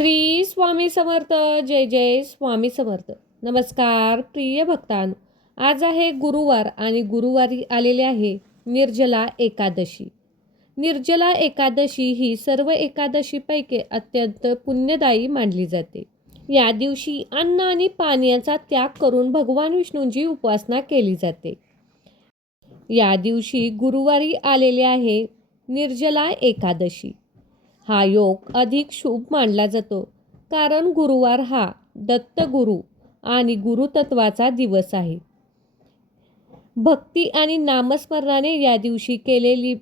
श्री स्वामी समर्थ. जय जय स्वामी समर्थ. नमस्कार प्रिय भक्तांनो, आज आहे गुरुवार आणि गुरुवारी आलेले आहे निर्जला एकादशी. निर्जला एकादशी ही सर्व एकादशीपैकी अत्यंत पुण्यदायी मानली जाते. या दिवशी अन्न आणि पाण्याचा त्याग करून भगवान विष्णूंची उपासना केली जाते. या दिवशी गुरुवारी आलेले आहे निर्जला एकादशी. हा योग अधिक शुभ मानला जातो कारण गुरुवार हा दत्तगुरु आणि गुरुतत्वाचा दिवस आहे. भक्ती आणि नामस्मरणाने या दिवशी केलेली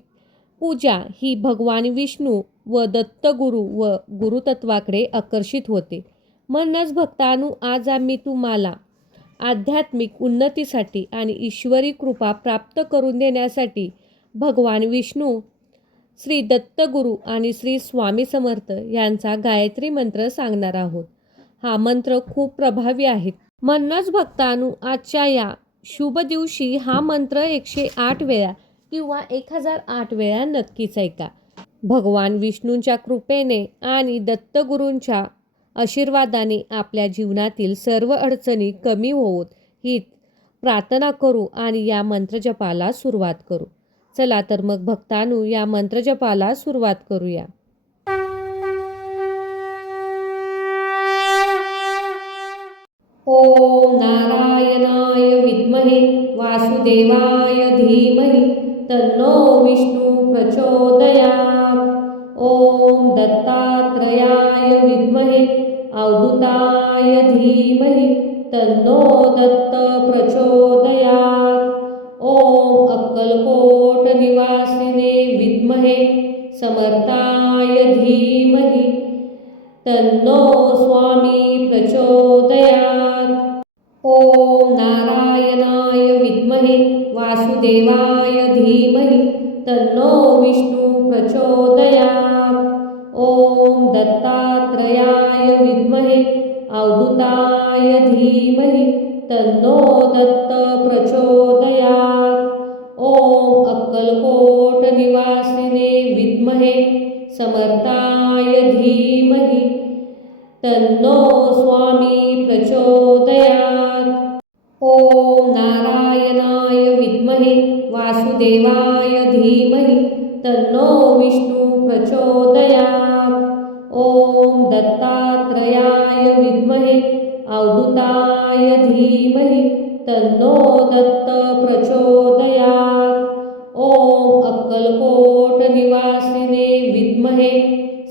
पूजा ही भगवान विष्णू व दत्तगुरु व गुरुतत्वाकडे आकर्षित होते. म्हणूनच भक्तांनो, आज आम्ही तुम्हाला आध्यात्मिक उन्नतीसाठी आणि ईश्वरी कृपा प्राप्त करून देण्यासाठी भगवान विष्णू, श्री दत्तगुरु आणि श्री स्वामी समर्थ यांचा गायत्री मंत्र सांगणार आहोत. हा मंत्र खूप प्रभावी आहे. म्हणूनच भक्तांनो, आजच्या या शुभ दिवशी हा मंत्र 108 वेळा किंवा 1008 वेळा नक्कीच ऐका. भगवान विष्णूंच्या कृपेने आणि दत्तगुरूंच्या आशीर्वादाने आपल्या जीवनातील सर्व अडचणी कमी होवोत ही प्रार्थना करू आणि या मंत्रजपाला सुरुवात करू. चला तर मग भक्तांनो, या मंत्रजपाला सुरुवात करूया. ओम नारायणाय विद्महे वासुदेवाय धीमहि तन्नो विष्णु प्रचोदयात्. ओम दत्तात्रयाय विद्महे अवधूताय धीमहि तन्नो दत्त प्रचोदयात्. ओम अक्कलकोट निवासिने विद्महे समर्थाय धीमहि तन्नो स्वामी प्रचोदयात्. ओम नारायणाय विद्महे वासुदेवाय धीमहि तन्नो विष्णु प्रचोदयात्. ओम दत्तात्रयाय विद्महे अवधूताय धीमहि तन्नो दत्त प्रचोदयात्. ओम अक्कलकोट निवासिने विद्महे समर्थाय धीमहि तन्नो स्वामी प्रचोदयात्. ओम नारायणाय विद्महे वासुदेवाय धीमहि तन्नो विष्णु प्रचोदयात्. ओम दत्तात्रयाय विद्महे अवधूताय धीमहि तन्नो दत्त प्रचोदयात्. ओम अक्कलकोट निवासिने विद्महे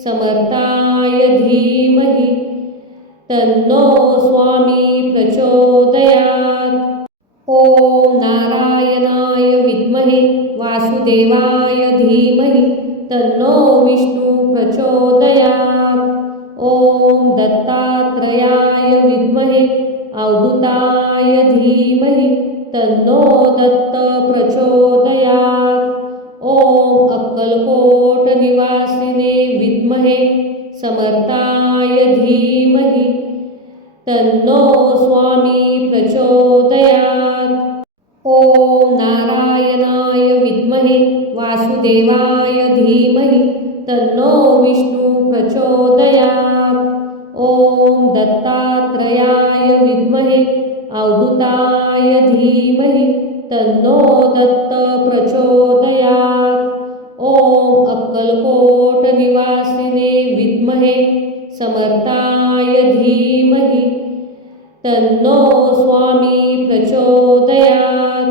समर्थाय धीमहि तन्नो स्वामी प्रचोदयात्. ओम नारायणाय विद्महे वासुदेवाय धीमहि तन्नो विष्णु प्रचोदयात्. ओम दत्तात्रयाय विद्महे अवधूताय धीमहि तन्नो दत्त प्रचोदयात्. ओम अक्कलकोट निवासिने विद्महे समर्थाय धीमहि तन्नो स्वामी प्रचोदयात्. ओम नारायणाय विद्महे वासुदेवाय धीमहि तन्नो विष्णु प्रचोदयात्. ओम दत्तात्रयाय विद्महे अवधूताय धीमहि तन्नो दत्त प्रचोदयात्. ओम अक्कलकोट निवासिने विद्महे समर्थाय धीमहि तन्नो स्वामी प्रचोदयात्.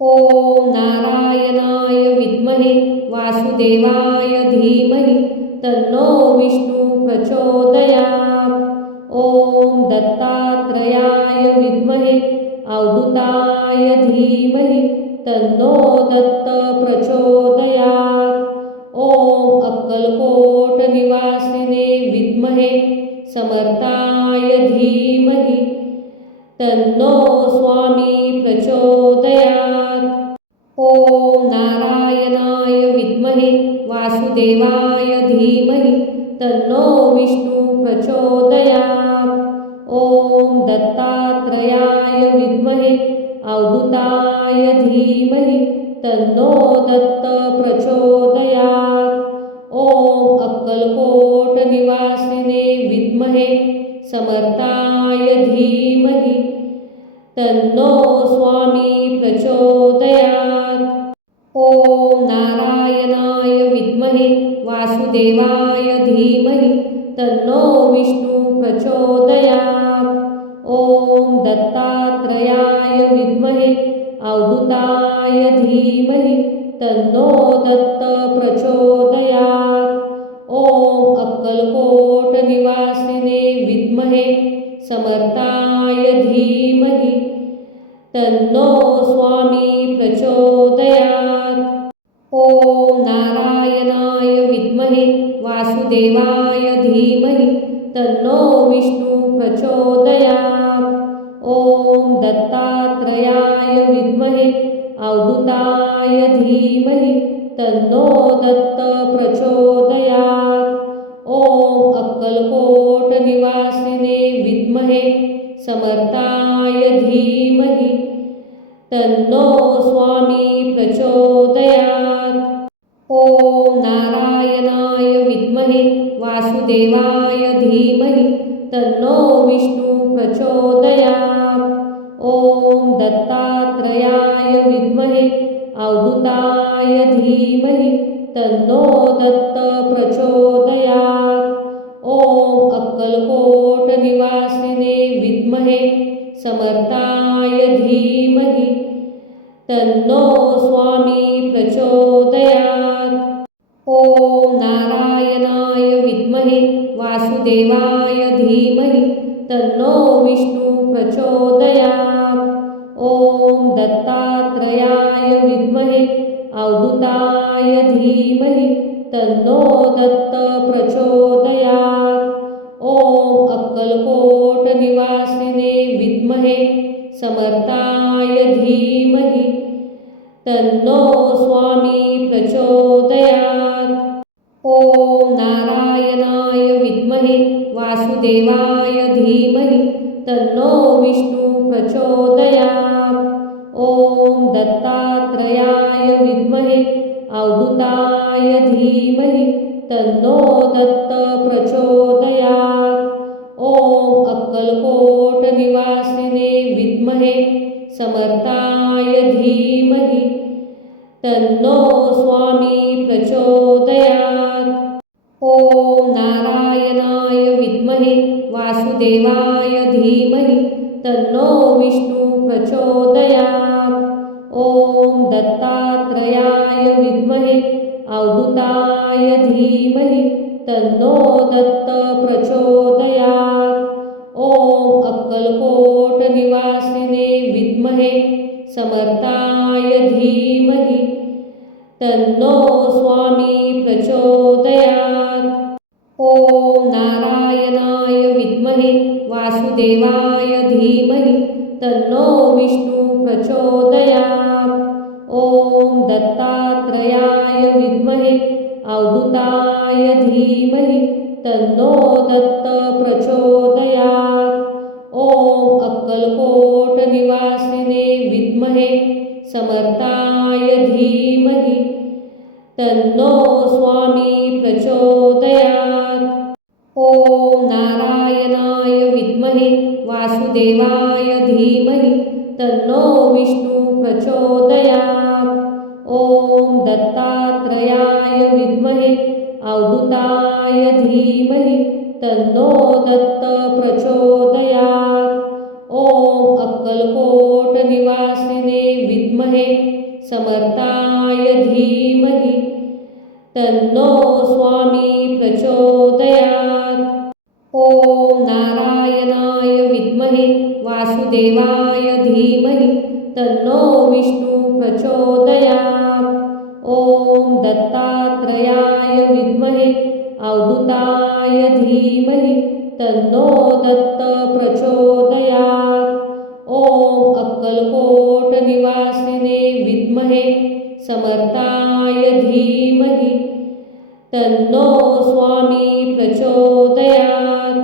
ओम नारायणाय विद्महे वासुदेवाय धीमहि तन्नो विष्णु प्रचोदयात्. ओम दत्तात्रयाय विद्महे अवधूताय धीमहि तन्नो दत्त प्रचोदयात्. ओम अक्कलकोट निवासिने विद्महे समर्थाय धीमहि तन्नो स्वामी प्रचोदयात्. ओम नारायणाय विद्महे वासुदेवाय धीमहि तन्नो विष्णु प्रचोदयात्. ओम दत्तात्रयाय विद्महे अवधूताय धीमहि तन्नो दत्त प्रचोदयात्. ओम अक्कलकोट निवासिने तन्नो स्वामी प्रचोदयात्। ओम नारायणाय विद्महे वासुदेवाय धीमहि तन्नो विष्णु प्रचोदयात्। ओम दत्तात्रेयाय विद्महे अवधूताय धीमहि तन्नो दत्त प्रचोदयात्। ओम अक्कलकोट निवासिने विद्महे समर्थाय धीमहि तन्नो स्वामी प्रचोदयात्। ओम नारायणाय विद्महे वासुदेवाय धीमहि तन्नो विष्णु प्रचोदयात्। ओम दत्तात्रेयाय विद्महे अवधूताय धीमहि तन्नो दत्त प्रचोदयात्। ओम अक्कलकोट निवासिने विद्महे समर्थाय धीमहि तन्नो स्वामी प्रचोदयात्। ओम नारायणाय विद्महे वासुदेवाय धीमहि तन्नो विष्णु प्रचोदयात्। ओम दत्तात्रेयाय विद्महे अवधूताय धीमहि तन्नो दत्त प्रचोदयात्। ओम अक्कलकोट निवासिने विद्महे समर्थाय धीमहि तन्नो स्वामी प्रचोदयात्। ओम नारायणाय विद्महे वासुदेवाय धीमहि तन्नो विष्णु प्रचोदयात्। ओम दत्तात्रेयाय विद्महे अवधूताय धीमहि तन्नो दत्त प्रचोदयात्। ओम अक्कलकोट निवासिने विद्महे समर्थाय धीमहि तन्नो स्वामी प्रचोदयात्। ओम नारायणाय विद्महे वासुदेवाय धीमहि तन्नो विष्णु प्रचोदयात्। ओम दत्तात्रेयाय विद्महे अवधूताय धीमहि तन्नो दत्त प्रचोदयात्। ओम अक्कलकोट निवासिने विद्महे समर्थाय धीमहि तन्नो स्वामी प्रचोदयात्। ओम नारायणाय विद्महे वासुदेवाय धीमहि तन्नो विष्णु प्रचोदयात्। ओम दत्तात्रेयाय विद्महे अवधूताय धीमहि तन्नो दत्त प्रचोदयात्। ओम अक्कलकोट निवासिने विद्महे समर्थाय धीमहि तन्नो स्वामी प्रचोदयात्। ओम नारायणाय विद्महे वासुदेवाय धीमहि तन्नो विष्णु प्रचोदयात्। ओम दत्तात्रेयाय विद्महे अवधूताय धीमहि तन्नो दत्त प्रचोदयात्। ओम अक्कलकोट निवासिने विद्महे समर्थाय धीमहि तन्नो स्वामी प्रचोदयात्। ओम नारायणाय विद्महे वासुदेवाय धीमहि तन्नो विष्णु प्रचोदयात्। ओम दत्तात्रेयाय विद्महे अवधूताय धीमहि तन्नो दत्त प्रचोदयात्। ओम अक्कलकोट निवासिने विद्महे समर्थाय धीमहि तन्नो स्वामी प्रचोदयात्। ओम नारायणाय विद्महे वासुदेवाय धीमहि तन्नो विष्णु प्रचोदयात्। ओम दत्तात्रेयाय विद्महे अवधूताय धीमहि तन्नो दत्त प्रचोदयात्। ओम अक्कलकोट निवासिने विद्महे समर्थाय धीमहि तन्नो स्वामी प्रचोदयात्।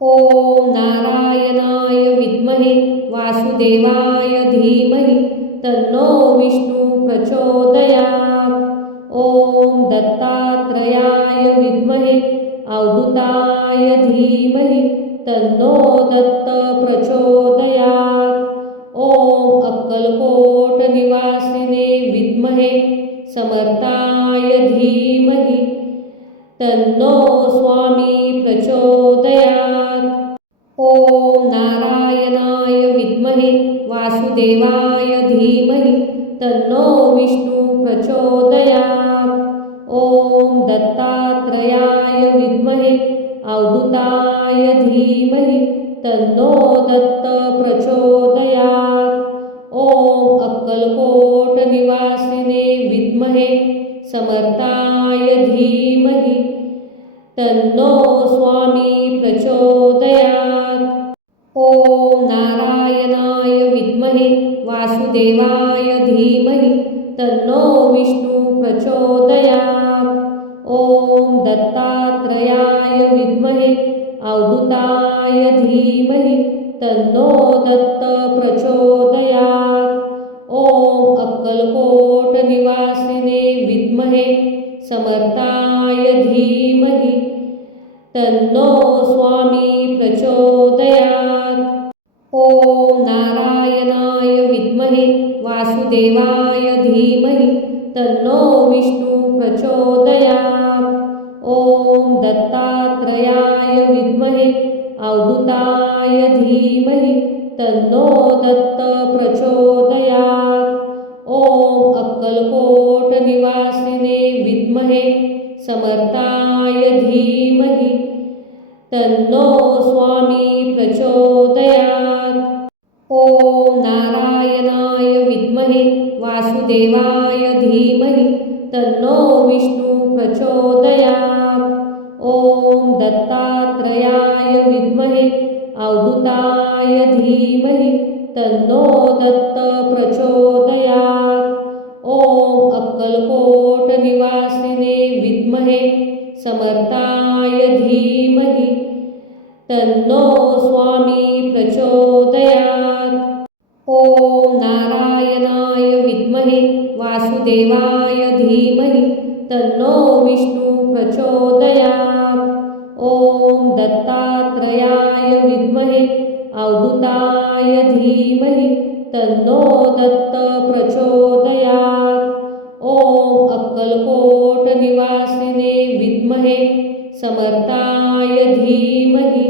ओम नारायणाय विद्महे वासुदेवाय धीमहि तन्नो विष्णु प्रचोदयात्। ओम दत्तात्रेयाय विद्महे अवधूताय धीमहि तन्नो दत्त प्रचोदयात्। ओम अक्कलकोट निवासिने विद्महे समर्थाय धीमहि तन्नो स्वामी प्रचोदयात्। ओम नारायणाय विद्महे वासुदेवाय धीमहि तन्नो विष्णु प्रचोदयात्। ओम दत्तात्रेयाय विद्महे अवधूताय धीमहि तन्नो दत्त प्रचोदयात्। ओम अक्कलकोट निवासिने विद्महे समर्थाय धीमहि तन्नो स्वामी प्रचोदयात्। ओम नारायणाय विद्महे वासुदेवाय धीमहि तन्नो विष्णु प्रचोदयात्। ओम दत्तात्रेयाय विद्महे अवधूताय धीमहि तन्नो दत्त प्रचोदयात्। ओम अक्कलकोट निवासिने विद्महे समर्थाय धीमहि तन्नो स्वामी प्रचोदयात्। ओम नारायणाय विद्महे वासुदेवाय धीमहि तन्नो विष्णु प्रचोदयात्। ओम दत्तात्रेयाय विद्महे अवधूताय धीमहि तन्नो दत्त प्रचोदयात्। ओम अक्कलकोट निवासिने विद्महे समर्थाय धीमहि तन्नो स्वामी प्रचोदयात्। ओम नारायणाय विद्महे वासुदेवाय धीमहि तन्नो विष्णु प्रचोदयात्। ओम दत्तात्रेयाय विद्महे अवधूताय धीमहि तन्नो दत्त प्रचोदयात्। ओम अक्कलकोट निवासिने विद्महे समर्थाय धीमहि तन्नो स्वामी प्रचोदयात्। ओम नारायणाय विद्महे वासुदेवाय धीमहि तन्नो विष्णु प्रचोदयात्। ओम दत्तात्रेयाय विद्महे अवधूताय धीमहि तन्नो दत्त प्रचोदयात्। ओम अक्कलकोट निवासिने विद्महे समर्थाय धीमहि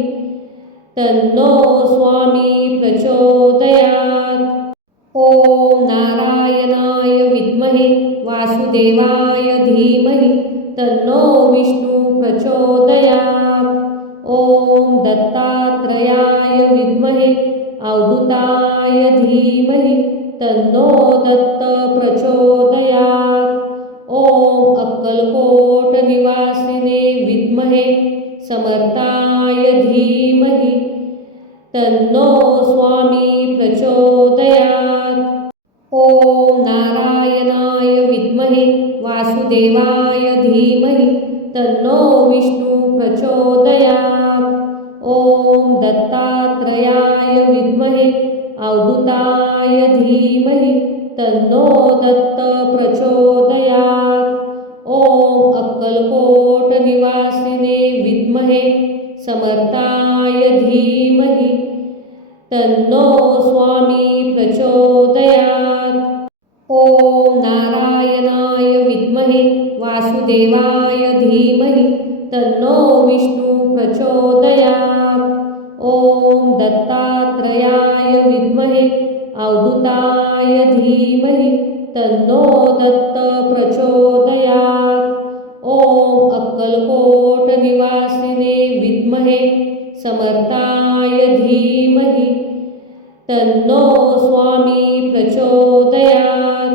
तन्नो स्वामी प्रचोदयात्। ओम नारायणाय विद्महे वासुदेवाय धीमहि तन्नो विष्णु प्रचोदयात्। ओम दत्तात्रेयाय विद्महे अवधूताय धीमहि तन्नो दत्त प्रचोदयात्। ओम अक्कलकोट निवासिने विद्महे समर्थाय धीमहि तन्नो स्वामी प्रचोदयात्। ओम नारायणाय विद्महे वासुदेवाय धीमहि तन्नो विष्णु प्रचोदयात्। ओम दत्तात्रेयाय विद्महे अवधूताय धीमहि तन्नो दत्त प्रचोदयात्। ओम अक्कलकोट निवासिने विद्महे समर्थाय धीमहि तन्नो स्वामी प्रचोदयात्। ओम नारायणाय विद्महे वासुदेवाय धीमहि तन्नो विष्णु प्रचोदयात्। ओम दत्तात्रेयाय विद्महे अवधूताय धीमहि तन्नो दत्त प्रचोदयात्। ओम अक्कलकोट निवासिने विद्महे समर्थाय धीमहि तन्नो स्वामी प्रचोदयात्।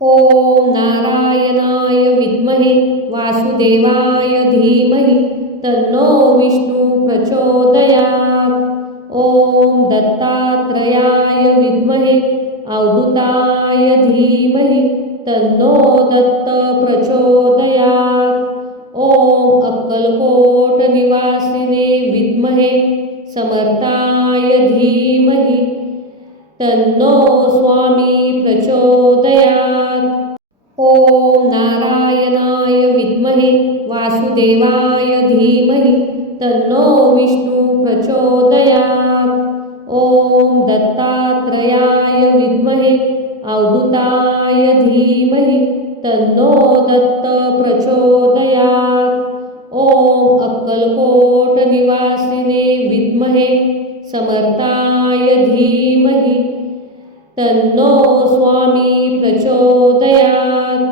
ओम नारायणाय विद्महे वासुदेवाय धीमहि तन्नो विष्णु प्रचोदयात्। ओम दत्तात्रेयाय विद्महे अवधूताय धीमहि तन्नो दत्त प्रचोदयात्। ओम अक्कलकोट निवासिने विद्महे समर्थाय धीमहि तन्नो स्वामी प्रचोदयात्। ओम नारायणाय विद्महे वासुदेवाय धीमहि तन्नो विष्णु प्रचोदयात्। ओम दत्तात्रयाय विद्महे अवधूताय धीमहि तन्नो दत्त प्रचोदयात्। ओम अक्कलकोट निवासिने विद्महे समर्थाय धीमहि तन्नो स्वामी प्रचोदयात्।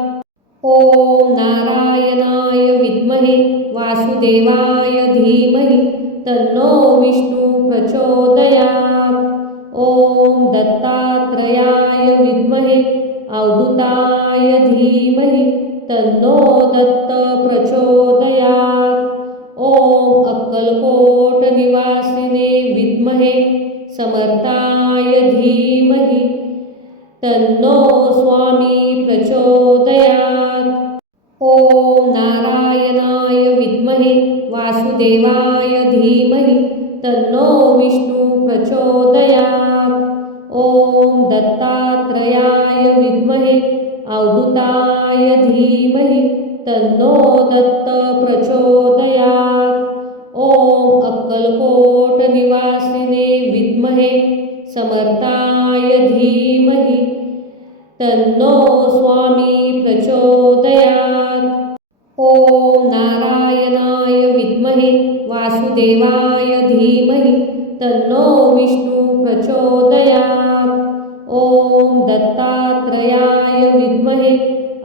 ओम नारायणाय विद्महे वासुदेवाय धीमहि तन्नो विष्णु प्रचोदयात्। ओम दत्तात्रयाय विद्महे अवधूताय धीमहि तन्नो दत्त प्रचोदयात्। ओम अक्कलकोट निवासिने विद्महे समर्थाय धीमहि तन्नो स्वामी प्रचोदयात्। ओम नारायणाय विद्महे वासुदेवाय धीमहि तन्नो विष्णु प्रचोदयात्। ओम दत्तात्रयाय विद्महे अवधूताय धीमहि तन्नो दत्त प्रचोदयात्। ओम अक्कलकोट निवासिने विद्महे समर्थाय धीमहि तन्नो स्वामी प्रचोदयात्। ओम नारायणाय विद्महे वासुदेवाय धीमहि तन्नो विष्णु प्रचोदयात्। ओम दत्तात्रयाय विद्महे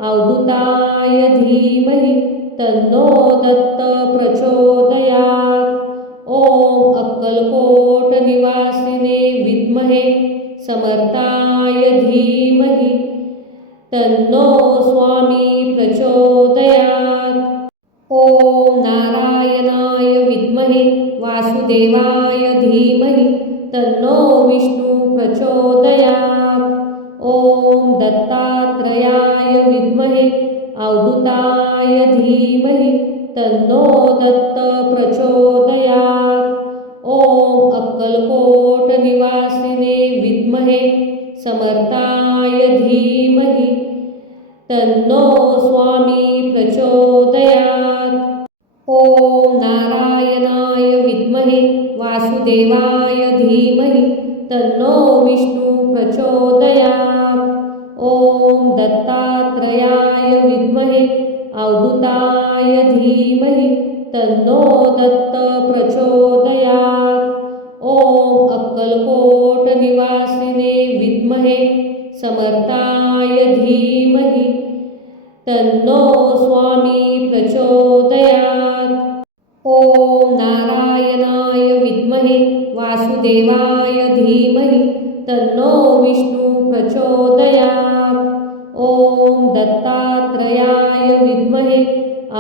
अवधूताय धीमहि तन्नो दत्त प्रचोदयात्। ओम अक्कलकोट निवासिने विद्महे समर्थाय धीमहि तन्नो स्वामी प्रचोदयात्। ओम नारायणाय विद्महे वासुदेवाय धीमहि तन्नो विष्णु प्रचोदयात्। ओम दत्तात्रयाय विद्महे अवधूताय धीमहि तन्नो दत्त प्रचोदयात्। ओम अक्कलकोट निवासिने विद्महे समर्थाय धीमहि तन्नो स्वामी प्रचोदयात्। ओम नारायणाय विद्महे वासुदेवाय धीमहि तन्नो विष्णु प्रचोदयात्। ओम दत्तात्रयाय विद्महे अवधूताय धीमहि तन्नो दत्त प्रचोदयात्। ओम अक्कलकोट निवासिने विद्महे समर्थाय धीमहि तन्नो स्वामी प्रचोदयात्। ओम नारायणाय विद्महे वासुदेवाय धीमहि तन्नो विष्णु प्रचोदयात्। ओम दत्तात्रयाय विद्महे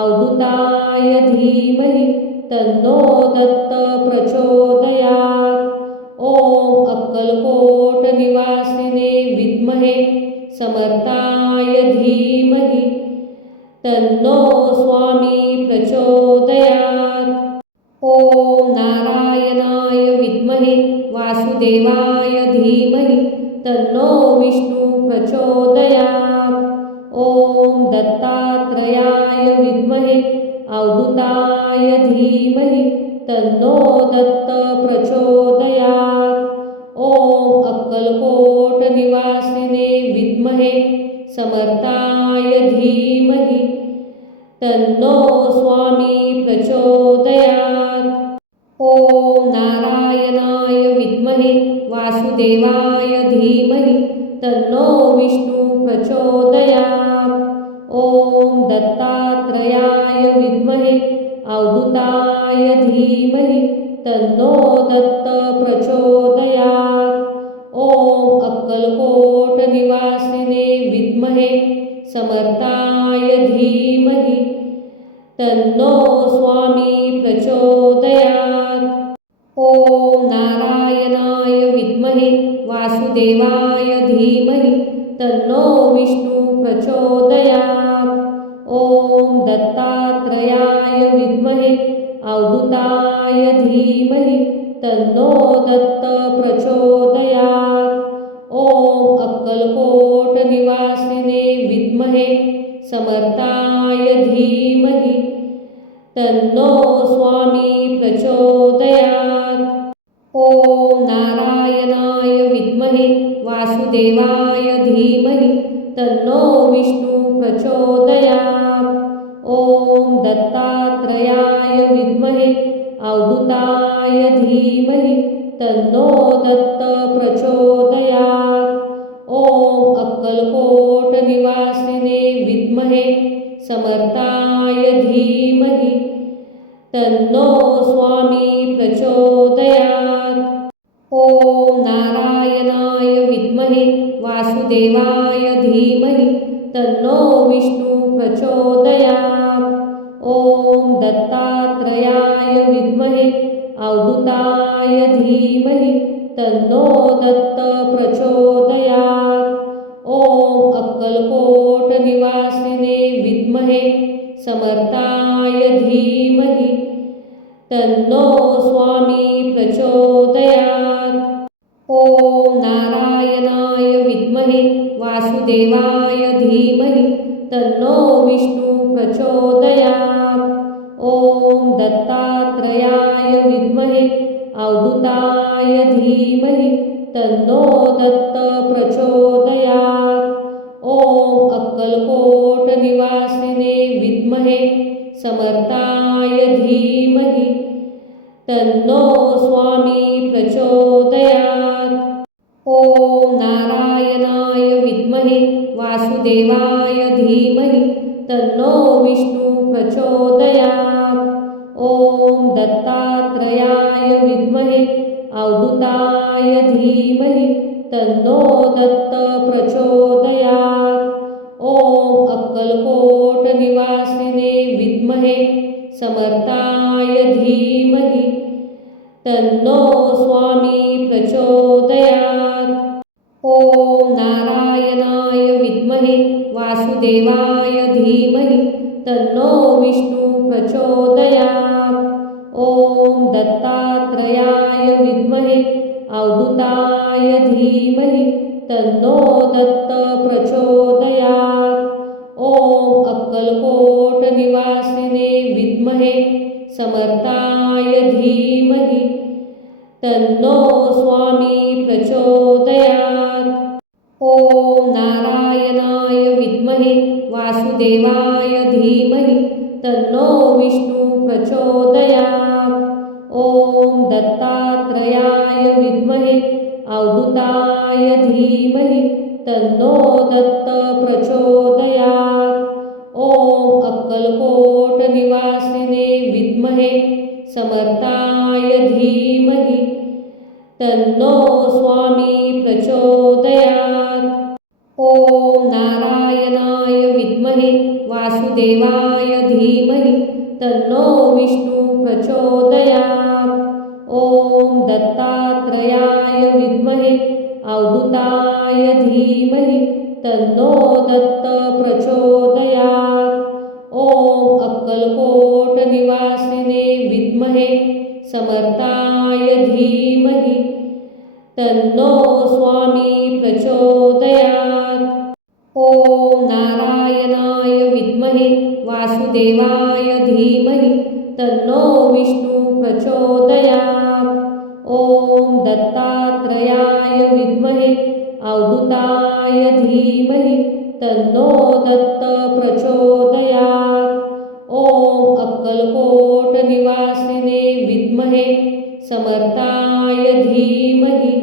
अवधूताय धीमहि तन्नो दत्त प्रचोदयात्। ओम अक्कलकोट निवासिने विद्महे समर्थाय धीमहि तन्नो स्वामी प्रचोदयात्। ओम नारायणाय विद्महे वासुदेवाय धीमहि तन्नो विष्णु प्रचोदयात्। ओम दत्तात्रयाय विद्महे अवधूताय धीमहि तन्नो दत्त प्रचोदयात्। ओम अक्कलकोट निवासिने विद्महे समर्थाय धीमहि तन्नो स्वामी प्रचोदयात्। ओम नारायणाय विद्महे वासुदेवाय धीमहि तन्नो विष्णु प्रचोदयात्। ओम दत्तात्रयाय विद्महे अवधूताय धीमहि तन्नो दत्त प्रचोदयात्। ओम अक्कलकोट निवासिने विद्महे समर्थाय धीमहि तन्नो स्वामी प्रचोदयात्। ओम नारायणाय विद्महे वासुदेवाय धीमहि तन्नो विष्णु प्रचोदयात्। ओम दत्तात्रयाय विद्महे अवधूताय धीमहि तन्नो दत्त प्रचोदयात्। ओम अक्कलकोट निवासिने विद्महे समर्थाय धीमहि तन्नो स्वामी प्रचोदयात्। ओम नारायणाय विद्महे वासुदेवाय धीमहि तन्नो विष्णु प्रचोदयात्। ओम दत्तात्रयाय विद्महे अवधूताय धीमहि तन्नो दत्त प्रचोदयात्। ओम अक्कलकोट निवासिने विद्महे समर्थाय धीमहि तन्नो स्वामी प्रचोदयात्। ओम नारायणाय विद्महे वासुदेवाय धीमहि तन्नो विष्णु प्रचोदयात्। ओम दत्तात्रयाय विद्महे अवधूताय धीमहि तन्नो दत्त प्रचोदयात्। ओम अक्कलकोट निवासिने विद्महे समर्थाय धीमहि तन्नो स्वामी प्रचोदयात्। ओम नारायणाय विद्महे वासुदेवाय धीमहि तन्नो विष्णु प्रचोदयात्। ओम दत्तात्रयाय विद्महे अवधूताय धीमहि तन्नो दत्त प्रचोदयात्। ओम अक्कलकोट निवासिने विद्महे समर्थाय धीमहि तन्नो स्वामी प्रचोदयात्। ओम नारायणाय विद्महे वासुदेवाय धीमहि तन्नो विष्णु प्रचोदयात्। ओम दत्तात्रयाय विद्महे अवधूताय धीमहि तन्नो दत्त प्रचोदयात्। ओम अक्कलकोट निवासिने विद्महे समर्थाय धीमहि तन्नो स्वामी प्रचोदयात्। ओम नारायणाय विद्महे वासुदेवाय धीमहि तन्नो विष्णु प्रचोदयात्। ओम दत्तात्रयाय विद्महे अवधूताय धीमहि तन्नो दत्त प्रचोदयात्। ओम अक्कलकोट निवासिने विद्महे समर्थाय धीमहि तन्नो स्वामी प्रचोदयात्। ओम नारायणाय विद्महे वासुदेवाय धीमहि तन्नो विष्णु प्रचोदयात्। ओम दत्तात्रयाय विद्महे अवधूताय धीमहि तन्नो दत्त प्रचोदयात्। ओम अक्कलकोट निवासिने विद्महे समर्थाय धीमहि तन्नो स्वामी प्रचोदयात्। ओम नारायणाय विद्महे वासुदेवाय धीमहि तन्नो विष्णु प्रचोदयात्। ओम दत्तात्रयाय विद्महे अवधूताय धीमहि तन्नो दत्त प्रचोदयात्। ओम अक्कलकोट निवासिने विद्महे समर्थाय धीमहि तन्नो स्वामी प्रचोदयात्। ओम नारायणाय विद्महे वासुदेवाय धीमहि तन्नो विष्णु प्रचोदयात्। ओम दत्तात्रयाय विद्महे अवधूताय धीमहि तन्नो दत्त प्रचोदयात्। ओम अक्कलकोट निवासिने विद्महे समर्थाय धीमहि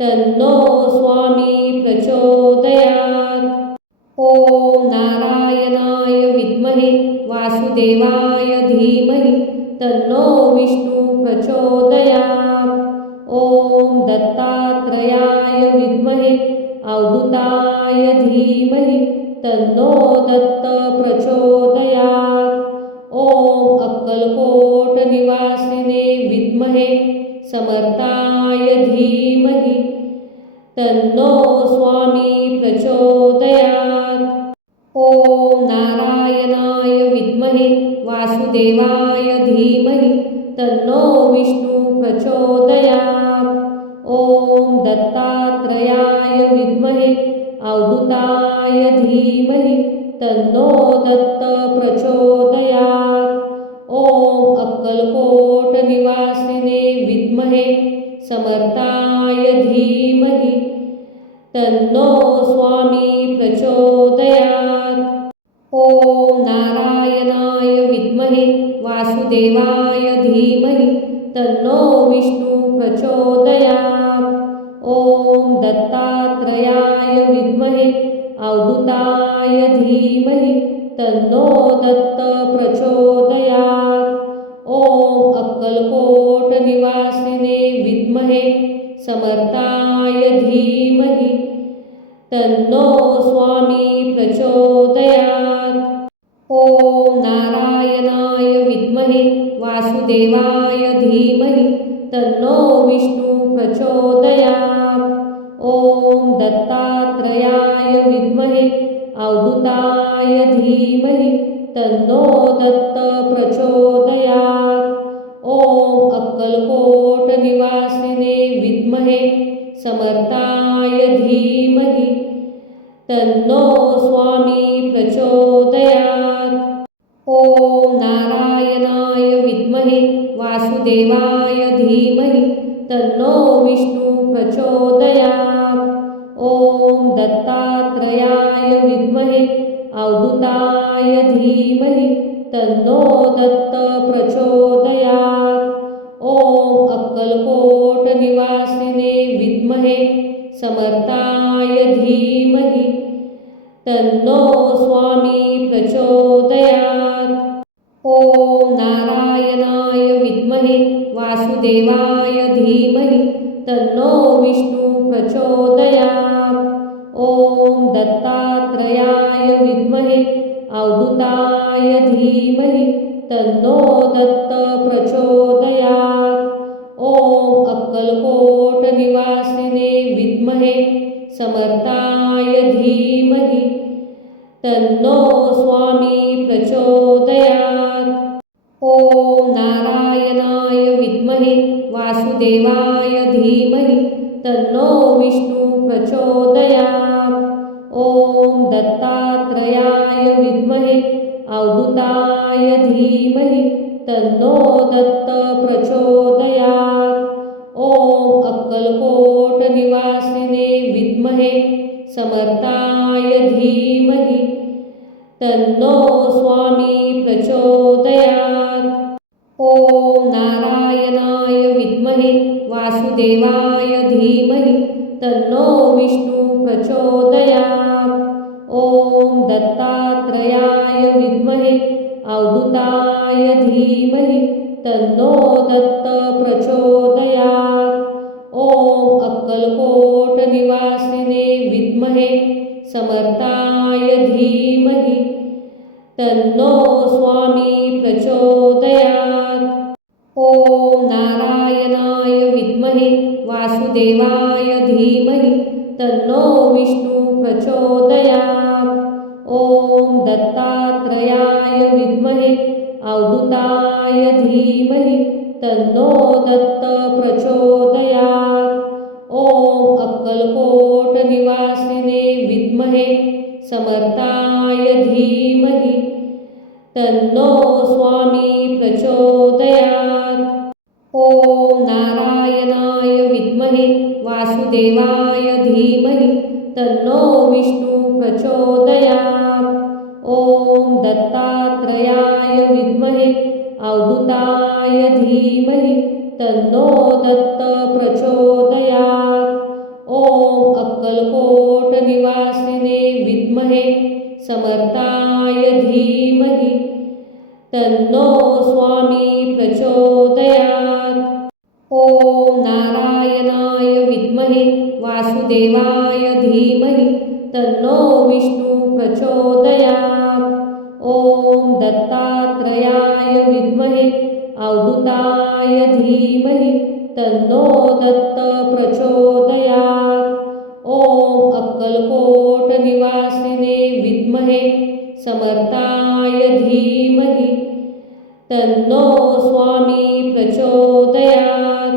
तन्नो स्वामी प्रचोदयात्। ओम नारायणाय विद्महे वासुदेवाय धीमहि तन्नो विष्णु प्रचोदयात्। ओम दत्तात्रयाय विद्महे अवधूताय धीमहि तन्नो दत्त प्रचोदयात्। ओम अक्कलकोट निवासिने विद्महे समर्थाय धीमहि तन्नो स्वामी प्रचोदयात्। ओम नारायणाय विद्महे वासुदेवाय धीमहि तन्नो विष्णु प्रचोदयात्। ओम दत्तात्रयाय विद्महे अवधूताय धीमहि तन्नो दत्त प्रचोदयात्। ओम अक्कलकोट निवासिने विद्महे समर्थाय धीमहि तन्नो स्वामी प्रचोदयात्। ओम नारायणाय विद्महे वासुदेवाय धीमहि तन्नो विष्णु प्रचोदयात्। ओम दत्तात्रेयाय विद्महे अवधूताय धीमहि तन्नो दत्त प्रचोदयात्। ओम अक्कलकोट निवासिने विद्महे समर्थाय धीमहि तन्नो स्वामी प्रचोदयात्। ओम नारायणाय विद्महे वासुदेवाय धीमहि तन्नो विष्णु प्रचोदयात्। ओम दत्तात्रेयाय विद्महे अवधूताय धीमहि तन्नो दत्त प्रचोदयात्। ओम अक्कलकोट निवासिने विद्महे समर्थाय धीमहि तन्नो स्वामी प्रचोदयात्। ओम नारायणाय विद्महे वासुदेवाय धीमहि तन्नो विष्णु प्रचोदयात्। ओम दत्तात्रेयाय विद्महे अवधूताय धीमहि तन्नो दत्त प्रचोदयात्। ओम अक्कलकोट निवासिने विद्महे समर्थाय धीमहि तन्नो स्वामी प्रचोदयात्। ओम नारायणाय विद्महे वासुदेवाय धीमहि तन्नो विष्णु प्रचोदयात्। ओम दत्तात्रेयाय विद्महे अवधूताय धीमहि तन्नो दत्त प्रचोदयात्। ओम अक्कलकोट निवासिने विद्महे समर्थाय धीमहि तन्नो स्वामी प्रचोदयात्। ओम नारायणाय विद्महे वासुदेवाय धीमहि तन्नो विष्णु प्रचोदयात्। ओम दत्तात्रेयाय विद्महे अवधूताय धीमहि तन्नो दत्त प्रचोदयात्। ओम अक्कलकोट निवासिने विद्महे समर्थाय धीमहि तन्नो स्वामी प्रचोदयात्। ओम नारायणाय विद्महे वासुदेवाय धीमहि तन्नो विष्णु प्रचोदयात्। ओम दत्तात्रेयाय विद्महे अवधूताय धीमहि तन्नो दत्त प्रचोदयात्। ओम अक्कलकोट निवासिने विद्महे समर्थाय धीमहि तन्नो स्वामी प्रचोदयात्। ओम नारायणाय विद्महे वासुदेवाय धीमहि तन्नो विष्णु प्रचोदयात्। ओम दत्तात्रेयाय विद्महे अवधूताय धीमहि तन्नो दत्त प्रचोदयात्। ओम अक्कलकोट निवासिने विद्महे समर्थाय धीमहि तन्नो स्वामी प्रचोदयात्। ओम नारायणाय विद्महे वासुदेवाय धीमहि तन्नो विष्णु प्रचोदयात्। ओम दत्तात्रेयाय विद्महे अवधूताय धीमहि तन्नो दत्त प्रचोदयात्। ओम अक्कलकोट निवासिने विद्महे समर्थाय धीमहि तन्नो स्वामी प्रचोदयात्। ओम नारायणाय विद्महे वासुदेवाय धीमहि तन्नो विष्णु प्रचोदयात्। ओम दत्तात्रेयाय विद्महे अवधूताय धीमहि तन्नो दत्त प्रचोदयात्। ओम अक्कलकोट निवासिने विद्महे समर्थाय धीमहि तन्नो स्वामी प्रचोदयात्।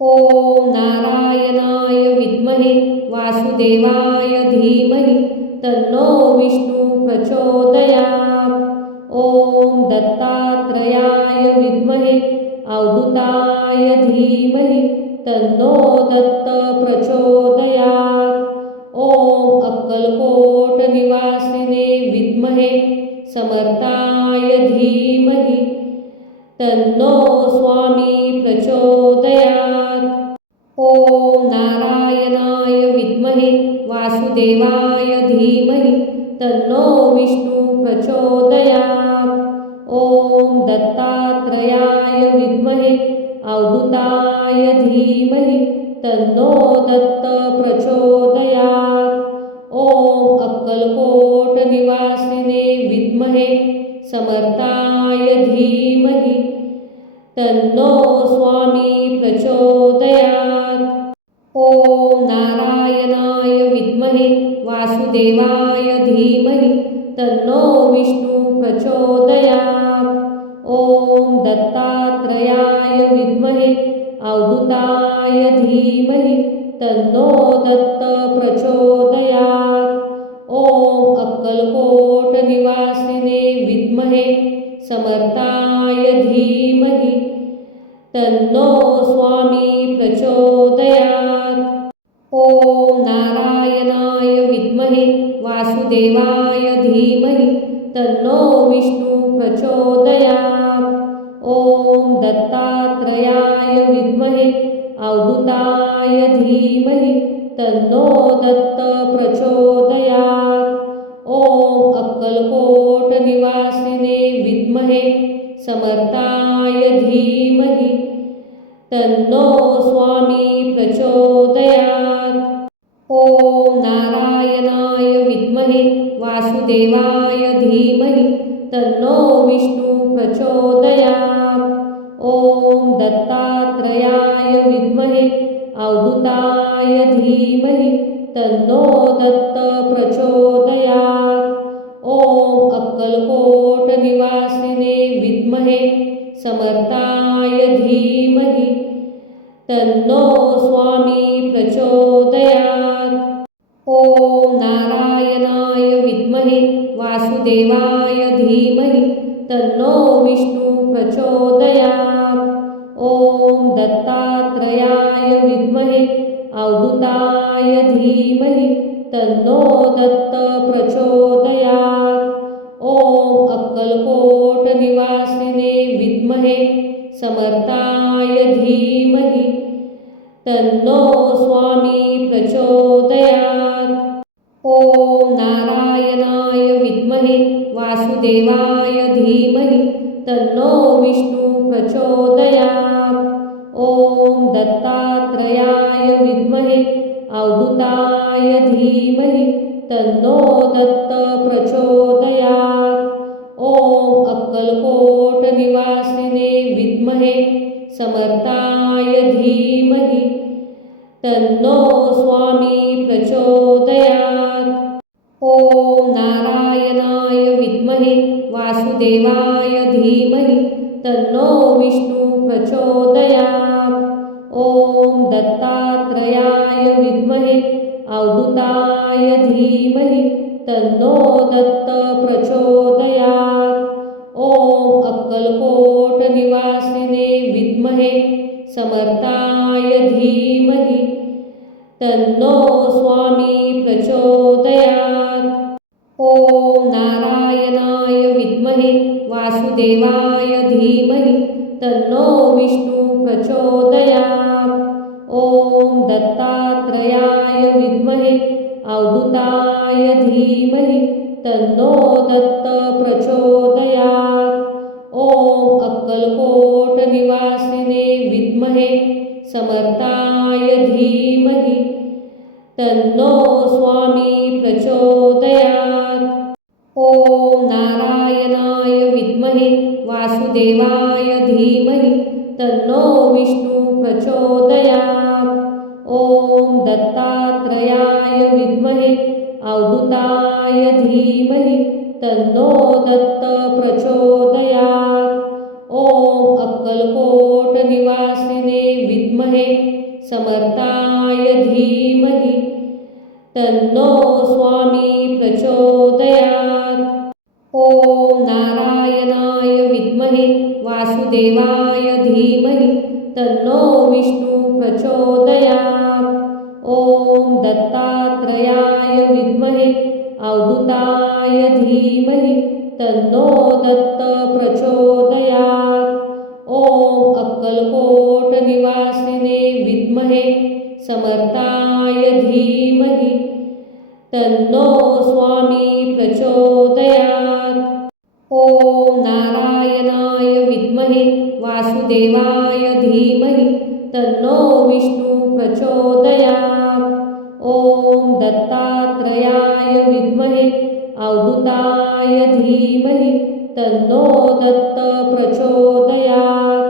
ओम नारायणाय विद्महे वासुदेवाय धीमहि तन्नो विष्णु प्रचोदयात्। ओम दत्तात्रेयाय विद्महे अवधूताय धीमहि तन्नो दत्त प्रचोदयात्। ओम अक्कलकोट निवासिने विद्महे समर्थाय धीमहि तन्नो स्वामी प्रचोदयात्। ओम नारायणाय विद्महे वासुदेवाय धीमहि तन्नो विष्णु प्रचोदयात्। ओम दत्तात्रेयाय विद्महे अवधूताय धीमहि तन्नो दत्त प्रचोदयात्। ओम अक्कलकोट निवासिने विद्महे समर्थाय धीमहि तन्नो स्वामी प्रचोदयात्। ओम नारायणाय विद्महे वासुदेवाय धीमहि तन्नो विष्णु प्रचोदयात्। ओम दत्तात्रेयाय विद्महे अवधूताय धीमहि तन्नो दत्त प्रचोदयात्। ओम अक्कलकोट निवासिने विद्महे समर्थाय धीमहि तन्नो स्वामी प्रचोदयात्। ओम नारायणाय विद्महे वासुदेवाय धीमहि तन्नो विष्णु प्रचोदयात्। ओम दत्तात्रेयाय विद्महे अवधूताय धीमहि तन्नो दत्त प्रचोदयात्। ओम अक्कलकोट निवासिने विद्महे समर्थाय धीमहि तन्नो स्वामी प्रचोदयात्। ओम नारायणाय विद्महे वासुदेवाय धीमहि तन्नो विष्णु प्रचोदयात्। ओम दत्तात्रेयाय विद्महे अवधूताय धीमहि तन्नो दत्त प्रचोदयात्। ओम अक्कलकोट निवासिने विद्महे समर्थाय धीमहि तन्नो स्वामी प्रचोदयात्। ओम नारायणाय विद्महे वासुदेवाय धीमहि तन्नो विष्णु प्रचोदयात्। ओम दत्तात्रेयाय विद्महे अवधूताय धीमहि तन्नो दत्त प्रचोदयात्। ओम अक्कलकोट निवासिने विद्महे समर्थाय धीमहि तन्नो स्वामी प्रचोदयात्। ओम नारायणाय विद्महे वासुदेवाय धीमहि तन्नो विष्णु प्रचोदयात्। ओम दत्तात्रेयाय विद्महे अवधूताय धीमहि तन्नो दत्त प्रचोदयात्। ओम अक्कलकोट निवासिने विद्महे समर्थाय धीमहि तन्नो स्वामी प्रचोदयात्। ओम नारायणाय विद्महे वासुदेवाय धीमहि तन्नो विष्णु प्रचोदयात्। ओम दत्तात्रेयाय विद्महे अवधूताय धीमहि तन्नो दत्त प्रचोदयात्। ओम अक्कलकोट निवासिने विद्महे समर्थाय धीमहि तन्नो स्वामी प्रचोदयात्। ओम नारायणाय विद्महे वासुदेवाय धीमहि तन्नो विष्णु प्रचोदयात्। ओम दत्तात्रेयाय विद्महे अवधूताय धीमहि तन्नो दत्त प्रचोदयात्। ओम अक्कलकोट निवासिने विद्महे समर्थाय धीमहि तन्नो स्वामी प्रचोदयात्। ओम नारायणाय विद्महे वासुदेवाय धीमहि तन्नो विष्णु प्रचोदयात्। ओम दत्तात्रेयाय विद्महे अवधूताय धीमहि तन्नो दत्त प्रचोदयात्। ओम अक्कलकोट निवासिने विद्महे समर्थाय धीमहि तन्नो स्वामी प्रचोदयात्। ओम नारायणाय विद्महे वासुदेवाय धीमहि तन्नो विष्णु प्रचोदयात्। ओम दत्तात्रेयाय विद्महे अवधूताय धीमहि तन्नो दत्त प्रचोदयात्। ओम अक्कलकोट निवासिने विद्महे समर्थाय धीमहि तन्नो स्वामी प्रचोदयात्। ओम नारायणाय विद्महे वासुदेवाय धीमहि तन्नो विष्णु प्रचोदयात्। ओम दत्तात्रेयाय विद्महे अवधूताय धीमहि तन्नो दत्त प्रचोदयात्।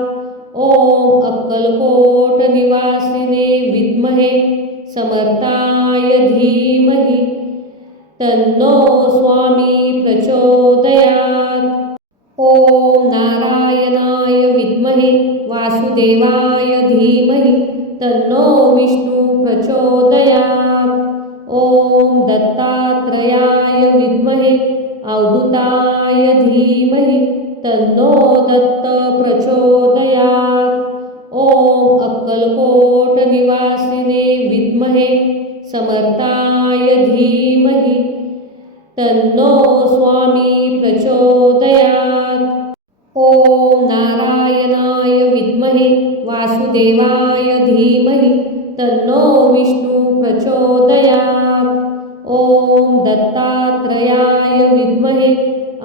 ओम अक्कलकोट निवासिने विद्महे समर्थाय धीमहि तन्नो स्वामी प्रचोदयात्। ओम नारायणाय विद्महे वासुदेवाय धीमहि तन्नो विष्णु प्रचोदयात्। ओम दत्तात्रेयाय विद्महे अवधूताय धीमहि तन्नो दत्त प्रचोदयात्। ओम अक्कलकोट निवासिने विद्महे समर्थाय धीमहि तन्नो स्वामी प्रचोदयात्। ओम नारायणाय विद्महे वासुदेवाय धीमहि तन्नो विष्णु प्रचोदयात्। ओम दत्तात्रेयाय विद्महे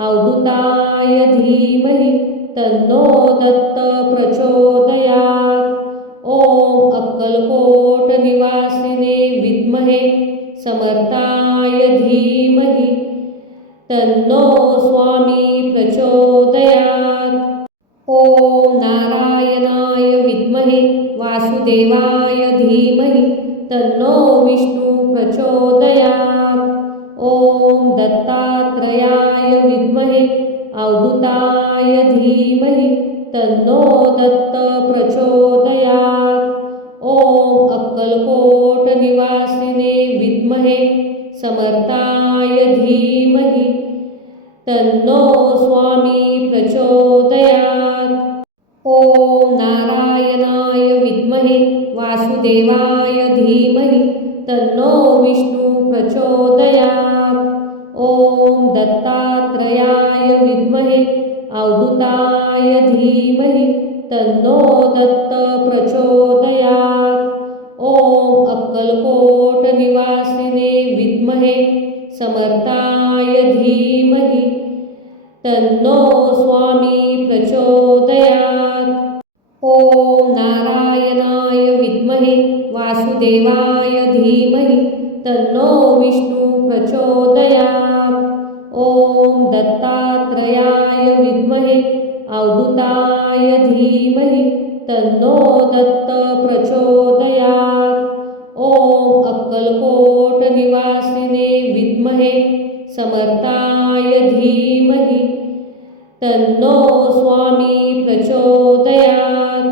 अवधूताय धीमहि तन्नो दत्त प्रचोदयात्। ओम अक्कलकोट निवासिने विद्महे समर्थाय धीमहि तन्नो स्वामी प्रचोदयात्। ओम नारायणाय विद्महे वासुदेवाय धीमहि तन्नो विष्णु प्रचोदयात्। ओम दत्तात्रेयाय विद्महे अवधूताय धीमहि तन्नो दत्त प्रचोदयात्। ओम अक्कलकोट निवासिने विद्महे समर्थाय धीमहि तन्नो स्वामी प्रचोदयात्। ओम नारायणाय विद्महे वासुदेवाय धीमहि तन्नो विष्णु प्रचोदयात्। ओम दत्तात्रेयाय विद्महे अवधूताय धीमहि तन्नो दत्त प्रचोदयात्। ओम अक्कलकोट निवासिने विद्महे समर्थाय धीमहि तन्नो स्वामी प्रचोदयात्। ओम नारायणाय विद्महे वासुदेवाय धीमहि तन्नो विष्णु प्रचोदयात्। ओम दत्तात्रेयाय विद्महे अवधूताय धीमहि तन्नो दत्त प्रचोदयात्। ओम अक्कलकोट निवासिने विद्महे समर्थाय धीमहि तन्नो स्वामी प्रचोदयात्।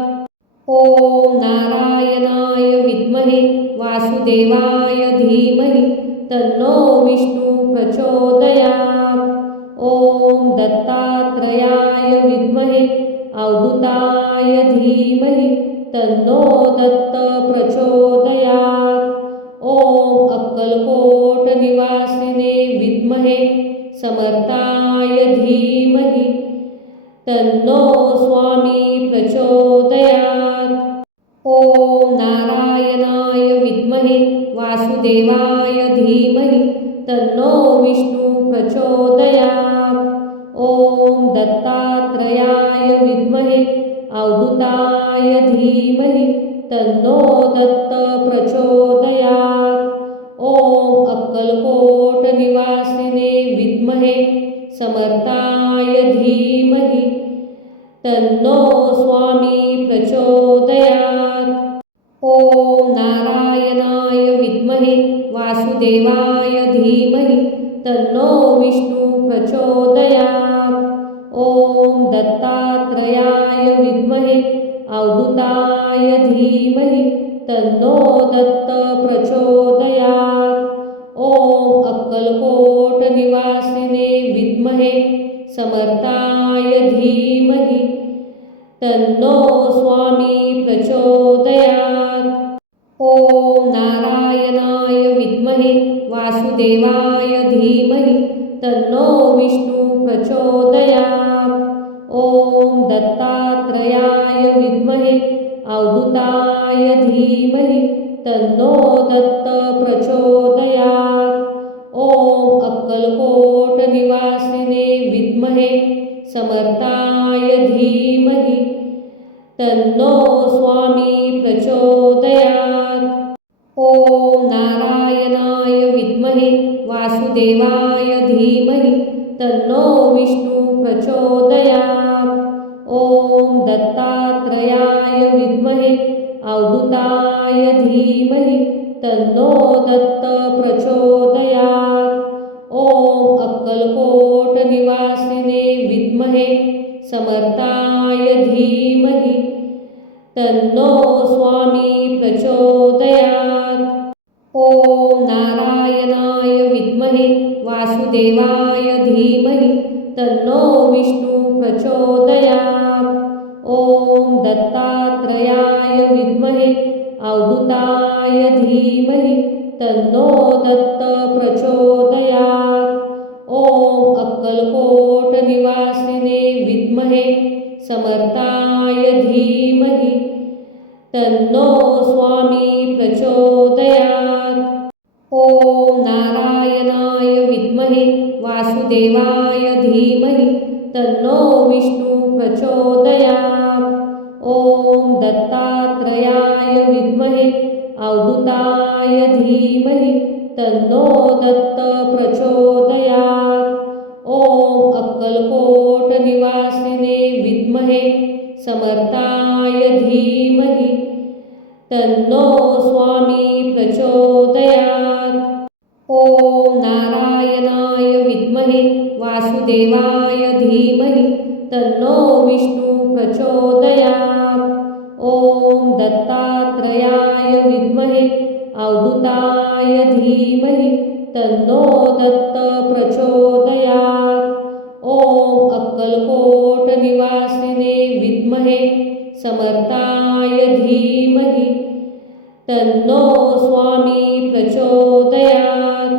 ओम नारायणाय विद्महे वासुदेवाय धीमहि तन्नो विष्णु प्रचोदयात्। ओम दत्तात्रेयाय विद्महे अवधूताय धीमहि तन्नो दत्त प्रचोदयात्। ओम अक्कलकोट निवासिने विद्महे समर्थाय धीमहि तन्नो स्वामी प्रचोदयात्। ओम नारायणाय विद्महे वासुदेवाय धीमहि तन्नो विष्णु प्रचोदयात्। ओम दत्तात्रेयाय विद्महे अवधूताय धीमहि तन्नो दत्त प्रचोदयात्। ओम अक्कलकोट निवासिने विद्महे समर्थाय धीमहि तन्नो स्वामी प्रचोदयात्। ओम नारायणाय विद्महे वासुदेवाय धीमहि तन्नो विष्णु प्रचोदयात्। ओम दत्तात्रेयाय विद्महे अवधूताय धीमहि तन्नो दत्त प्रचोदयात्। ओम अक्कलकोट निवासिने विद्महे समर्थाय धीमहि तन्नो स्वामी प्रचोदयात्। ओम नारायणाय विद्महे वासुदेवाय धीमहि तन्नो विष्णु प्रचोदयात्। ओम दत्तात्रेयाय विद्महे अवधूताय धीमहि तन्नो दत्त प्रचोदयात्। ओम अक्कलकोट निवासिने विद्महे समर्थाय धीमहि तन्नो स्वामी प्रचोदयात्। ओम नारायणाय विद्महे वासुदेवाय धीमहि तन्नो विष्णु प्रचोदयात्। ओम दत्तात्रेयाय विद्महे अवधूताय धीमहि तन्नो दत्त प्रचोदयात्। ओम अक्कलकोट निवासिने विद्महे समर्थाय धीमहि तन्नो स्वामी प्रचोदयात्। ओम नारायणाय विद्महे वासुदेवाय धीमहि तन्नो विष्णु प्रचोदयात्। ओम दत्तात्रेयाय विद्महे अवधूताय धीमहि तन्नो दत्त प्रचोदयात्। ओम अक्कलकोट निवासिने विद्महे समर्थाय धीमहि तन्नो स्वामी प्रचोदयात्। ओम नारायणाय विद्महे वासुदेवाय धीमहि तन्नो विष्णु प्रचोदयात्। ओम दत्तात्रेयाय विद्महे अवधूताय धीमहि तन्नो दत्त प्रचोदयात्। ओम अक्कलकोट निवासिने विद्महे समर्थाय धीमहि तन्नो स्वामी प्रचोदयात्। ओम नारायणाय विद्महे वासुदेवाय धीमहि तन्नो विष्णु प्रचोदयात्। ओम दत्तात्रेयाय विद्महे अवधूताय धीमहि तन्नो दत्त प्रचोदयात्। ओम अक्कलकोट निवासिने विद्महे समर्थाय धीमहि तन्नो स्वामी प्रचोदयात्।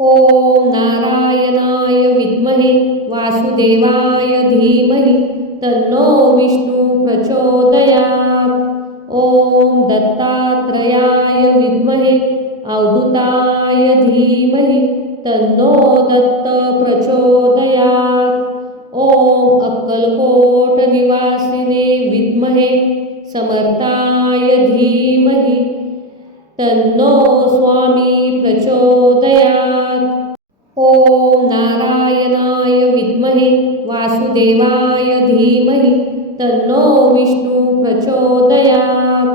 ओम नारायणाय विद्महे वासुदेवाय धीमहि तन्नो विष्णु प्रचोदयात्। ओम दत्तात्रेयाय विद्महे अवधूताय धीमहि तन्नो दत्त प्रचोदयात्। ओम अक्कलकोट निवासिने विद्महे समर्थाय धीमहि तन्नो स्वामी प्रचोदयात्। ओम नारायणाय विद्महे वासुदेवाय धीमहि तन्नो विष्णु प्रचोदयात्।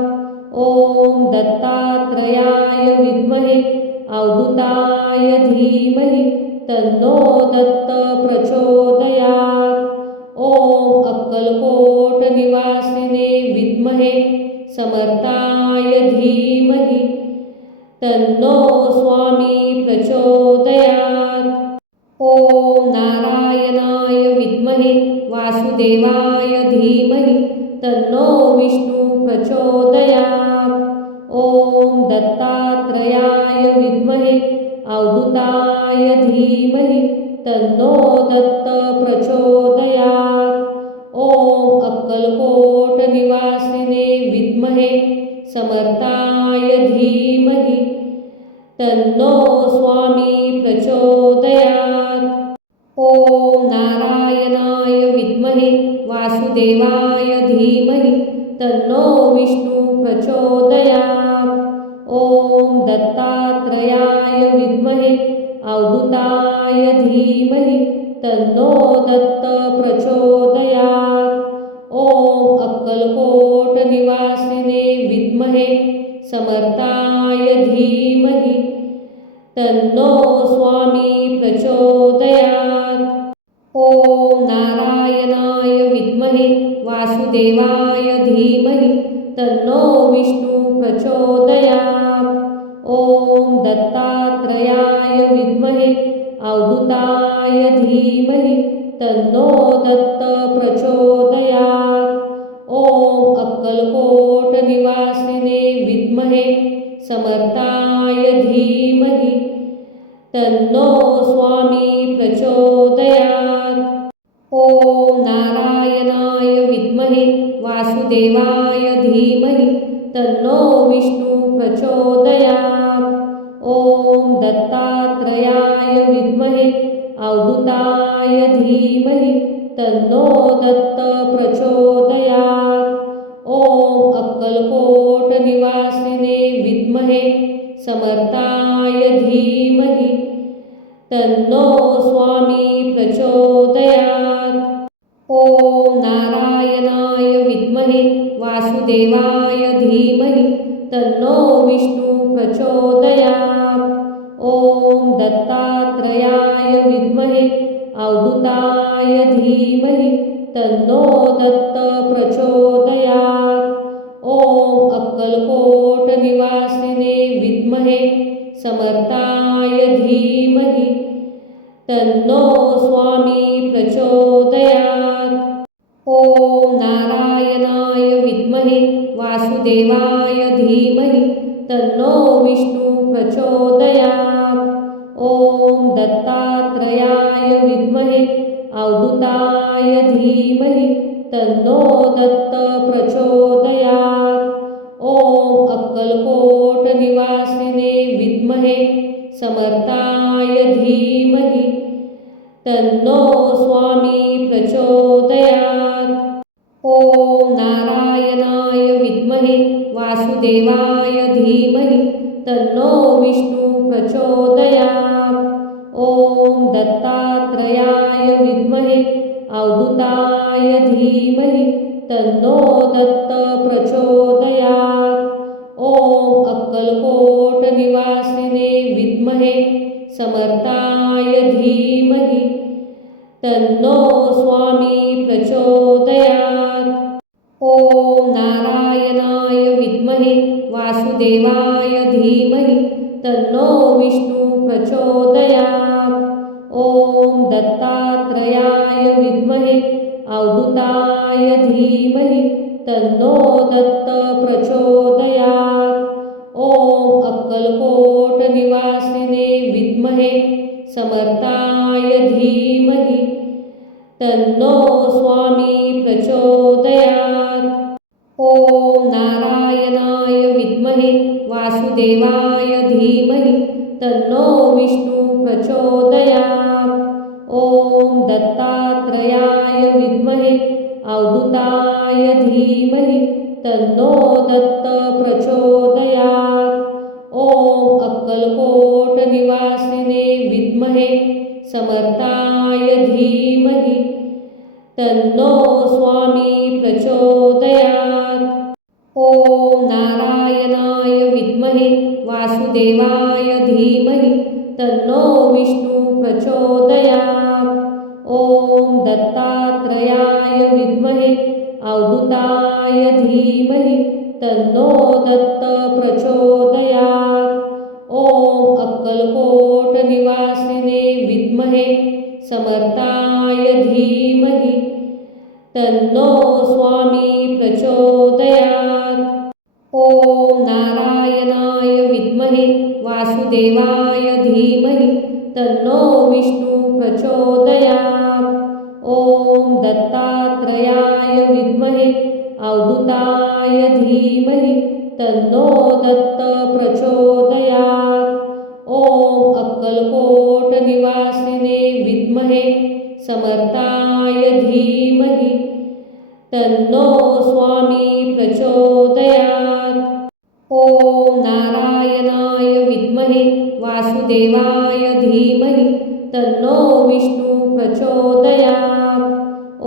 ओम दत्तात्रेयाय विद्महे अवधूताय धीमहि तन्नो दत्त प्रचोदयात्। ओम अक्कलकोट निवासिने विद्महे समर्थाय धीमहि तन्नो स्वामी प्रचोदयात्। ओम नारायणाय विद्महे वासुदेवाय धीमहि तन्नो विष्णु प्रचोदयात्। ओम दत्तात्रेयाय विद्महे अवधूताय धीमहि तन्नो दत्त प्रचोदयात्। ओम अक्कलकोट निवासिने विद्महे समर्थाय धीमहि तन्नो स्वामी प्रचोदयात्। ओम नारायणाय विद्महे वासुदेवाय धीमहि तन्नो विष्णु प्रचोदयात्। ओम दत्तात्रेयाय विद्महे अवधूताय धीमहि तन्नो दत्त प्रचोदयात्। ओम अक्कलकोट निवासिने विद्महे समर्थाय धीमहि तन्नो स्वामी प्रचोदयात्। ओम नारायणाय विद्महे वासुदेवाय धीमहि तन्नो विष्णु प्रचोदयात्। ओम दत्तात्रेयाय विद्महे अवधूताय धीमहि तन्नो दत्त प्रचोदयात्। समर्थाय धीमहि तन्नो स्वामी प्रचोदयात्। ओम नारायणाय विद्महे वासुदेवाय धीमहि तन्नो विष्णु प्रचोदयात्। ओम दत्तात्रेयाय विद्महे अवधूताय धीमहि तन्नो दत्त प्रचोदयात्। ओम अक्कलकोट निवासिने विद्महे समर्थाय धीमहि तन्नो स्वामी प्रचोदयात्। ओम नारायणाय विद्महे वासुदेवाय धीमहि तन्नो विष्णु प्रचोदयात्। ओम दत्तात्रेयाय विद्महे अवधूताय धीमहि तन्नो दत्त प्रचोदयात्। ओम अक्कलकोट निवासिने विद्महे समर्थाय धीमहि तन्नो स्वामी प्रचोदयात्। ओम नारायणाय विद्महे वासुदेवाय धीमहि तन्नो विष्णु प्रचोदयात्। ओम दत्तात्रेयाय विद्महे अवधूताय धीमहि तन्नो दत्त प्रचोदयात्। ओम अक्कलकोट निवासिने विद्महे समर्थाय धीमहि तन्नो स्वामी प्रचोदयात्। ओम नारायणाय विद्महे वासुदेवाय धीमहि तन्नो विष्णु प्रचोदयात्। ओम दत्तात्रेयाय विद्महे अवधूताय धीमहि तन्नो दत्त प्रचोदयात्। ओम अक्कलकोट निवासिने विद्महे समर्थाय धीमहि तन्नो स्वामी प्रचोदयात्। ओम नारायणाय विद्महे वासुदेवाय धीमहि तन्नो विष्णु प्रचोदयात्। ओम दत्तात्रेयाय विद्महे अवधूताय धीमहि तन्नो दत्त प्रचोदयात्। ओम अक्कलकोट निवासिने विद्महे समर्थाय धीमहि तन्नो स्वामी प्रचोदयात्। ओम नारायणाय विद्महे वासुदेवाय धीमहि तन्नो विष्णु प्रचोदयात्। ओम दत्तात्रेयाय विद्महे अवधूताय धीमहि तन्नो दत्त प्रचोदयात्। ओम अक्कलकोट निवासिने विद्महे समर्थाय धीमहि तन्नो स्वामी प्रचोदयात्। ओम नारायणाय विद्महे वासुदेवाय धीमहि तन्नो विष्णु प्रचोदयात्। ओम दत्तात्रेयाय विद्महे अवधूताय धीमहि तन्नो दत्त प्रचोदयात्। ओम अक्कलकोट निवासिने विद्महे समर्थाय धीमहि तन्नो स्वामी प्रचोदयात्। ओम नारायणाय विद्महे वासुदेवाय धीमहि तन्नो विष्णु प्रचोदयात्। ओम दत्तात्रेयाय विद्महे अवधूताय धीमहि तन्नो दत्त प्रचोदयात्। ओम अक्कलकोट निवासिने विद्महे समर्थाय धीमहि तन्नो स्वामी प्रचोदयात्। ओम नारायणाय विद्महे वासुदेवाय धीमहि तन्नो विष्णु प्रचोदयात्।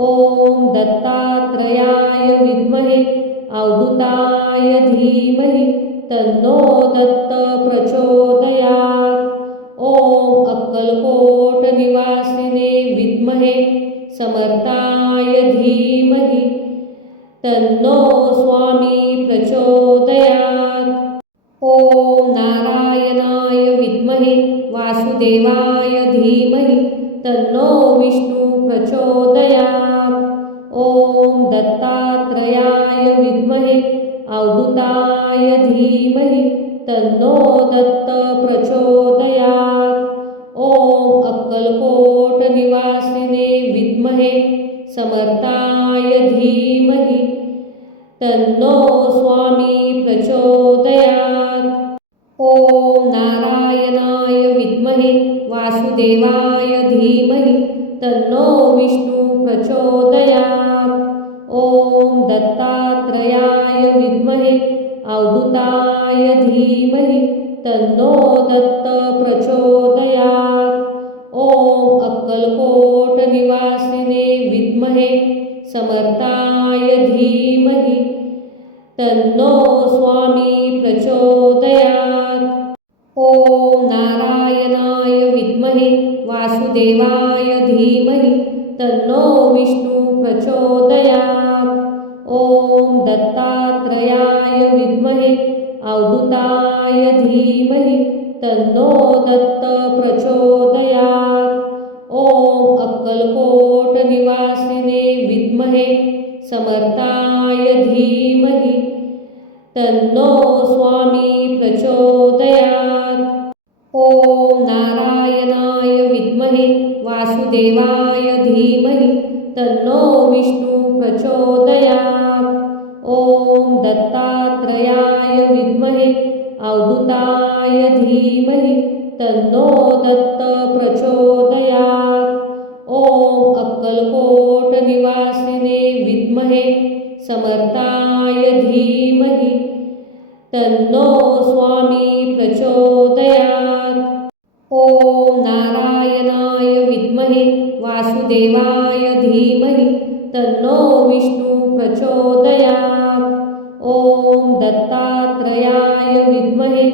ओम दत्तात्रेयाय विद्महे अवधूताय धीमहि तन्नो दत्त प्रचोदयात्। ओम अक्कलकोट निवासिने विद्महे समर्थाय धीमहि तन्नो स्वामी प्रचोदयात्। ओम नारायणाय विद्महे वासुदेवाय धीमहि तन्नो विष्णु प्रचोदयात्। ओम दत्तात्रेयाय विद्महे अवधूताय धीमहि तन्नो दत्त प्रचोदयात्। ओम अक्कलकोट निवासिने विद्महे समर्थाय धीमहि तन्नो स्वामी प्रचोदयात्। ओम नारायणाय विद्महे वासुदेवाय धीमहि तन्नो विष्णु प्रचोदयात्। ओम दत्तात्रेयाय विद्महे अवधूताय धीमहि तन्नो दत्त प्रचोदयात्। ओम अक्कलकोट निवासिने विद्महे समर्थाय धीमहि तन्नो स्वामी प्रचोदयात्। ओम नारायणाय विद्महे वासुदेवाय धीमहि तन्नो विष्णु प्रचोदयात्। ओम दत्तात्रेयाय विद्महे अवधूताय धीमहि तन्नो दत्त प्रचोदयात्। ओम अक्कलकोट निवासिने विद्महे समर्थाय धीमहि तन्नो स्वामी प्रचोदयात्। ओम नारायणाय विद्महे वासुदेवाय धीमहि तन्नो विष्णु प्रचोदयात्। ओम दत्तात्रेयाय विद्महे अवधूताय धीमहि तन्नो दत्त प्रचोदयात्। ओम अक्कलकोट निवासिने विद्महे समर्थाय धीमहि तन्नो स्वामी प्रचोदयात्। ओम नारायणाय विद्महे वासुदेवाय धीमहि तन्नो विष्णु प्रचोदयात्। ओम दत्तात्रेयाय विद्महे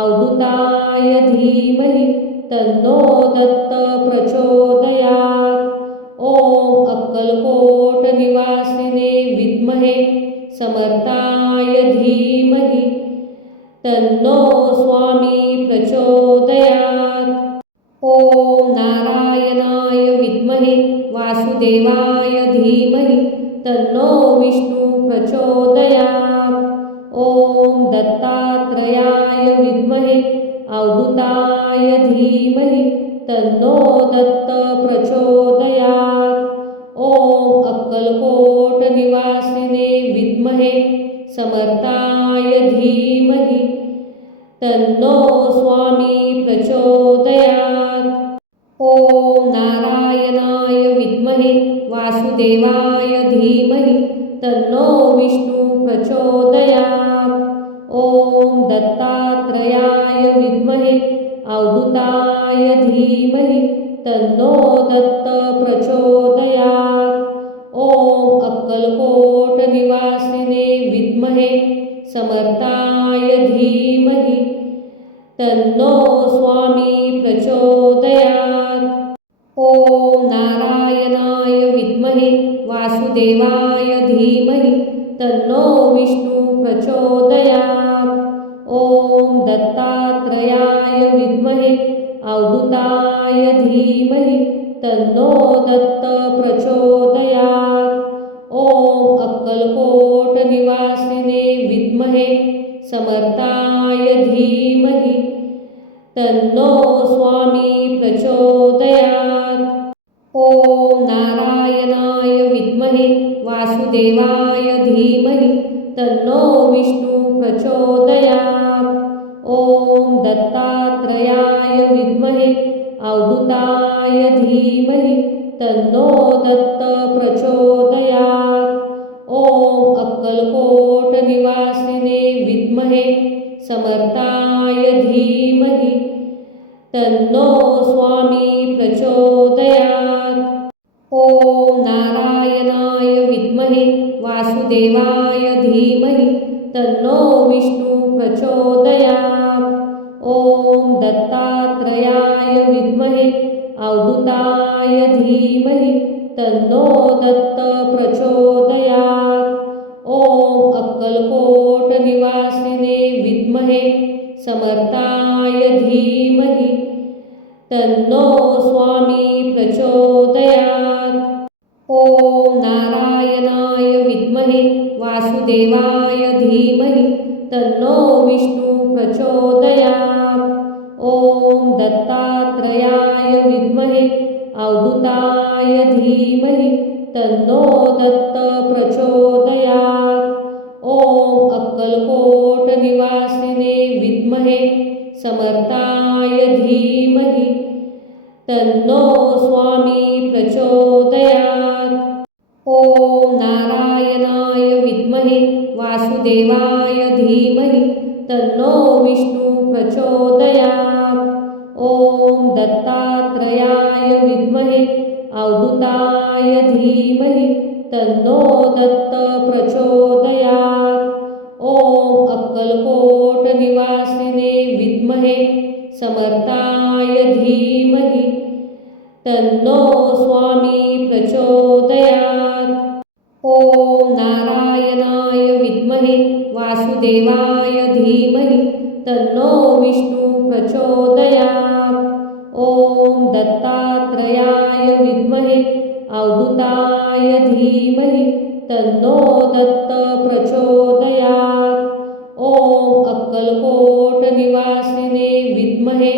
अवधूताय धीमहि तन्नो दत्त प्रचोदयात्। ओम अक्कलकोट निवासिने विद्महे समर्थाय धीमहि तन्नो स्वामी प्रचोदयात्। ओम नारायणाय विद्महे वासुदेवाय धीमहि तन्नो विष्णु प्रचोदयात्। ओम दत्तात्रेयाय विद्महे अवधूताय धीमहि तन्नो दत्त प्रचोदयात्। ओम अक्कलकोट निवासिने विद्महे समर्थाय धीमहि तन्नो स्वामी प्रचोदयात्। ओम नारायणाय विद्महे वासुदेवाय धीमहि तन्नो विष्णु प्रचोदयात्। ओम दत्तात्रेयाय विद्महे अवधूताय धीमहि तन्नो दत्त प्रचोदयात्। ओम अक्कलकोट निवासिने विद्महे समर्थाय धीमहि तन्नो स्वामी प्रचोदयात्। ओम नारायणाय विद्महे वासुदेवाय धीमहि तन्नो विष्णु प्रचोदयात्। ओम दत्तात्रेयाय विद्महे अवधूताय धीमहि तन्नो दत्त प्रचोदयात्। ओम अक्कलकोट निवासिने विद्महे समर्थाय धीमहि तन्नो स्वामी प्रचोदयात्। ओम नारायणाय विद्महे वासुदेवाय धीमहि तन्नो विष्णु प्रचोदयात्। ओम दत्तात्रेयाय विद्महे अवधूताय धीमहि तन्नो दत्त प्रचोदयात्। ओम अक्कलकोट निवासिने विद्महे समर्थाय धीमहि तन्नो स्वामी प्रचोदयात्। ओम नारायणाय विद्महे वासुदेवाय धीमहि तन्नो विष्णु प्रचोदयात्। ओम दत्तात्रेयाय विद्महे अवधूताय धीमहि तन्नो दत्त प्रचोदयात्। ओम अक्कलकोट निवासिने विद्महे समर्थाय धीमहि तन्नो स्वामी प्रचोदयात्। ओम नारायणाय विद्महे वासुदेवाय धीमहि तन्नो विष्णु प्रचोदयात्। ॐ दत्तात्रेयाय विद्महे अवधूताय धीमहि तन्नो दत्त प्रचोदयात्। ॐ अक्कलकोट निवासिने विद्महे समर्थाय धीमहि तन्नो स्वामी प्रचोदयात्। ॐ नारायणाय विद्महे वासुदेवाय धीमहि तन्नो विष्णु प्रचोदयात्। ॐ दत्तात्रेयाय विद्महे अवधूताय धीमहि तन्नो दत्त प्रचोदयात्। ॐ अक्कलकोट निवासिने विद्महे समर्थाय धीमहि तन्नो स्वामी प्रचोदयात्। ॐ नारायणाय विद्महे वासुदेवाय धीमहि तन्नो विष्णु प्रचोदयात्। ॐ दत्तात्रेयाय विद्महे अवधूताय धीमहि तन्नो दत्त प्रचोदयात्। ॐ अक्कलकोट निवासिने विद्महे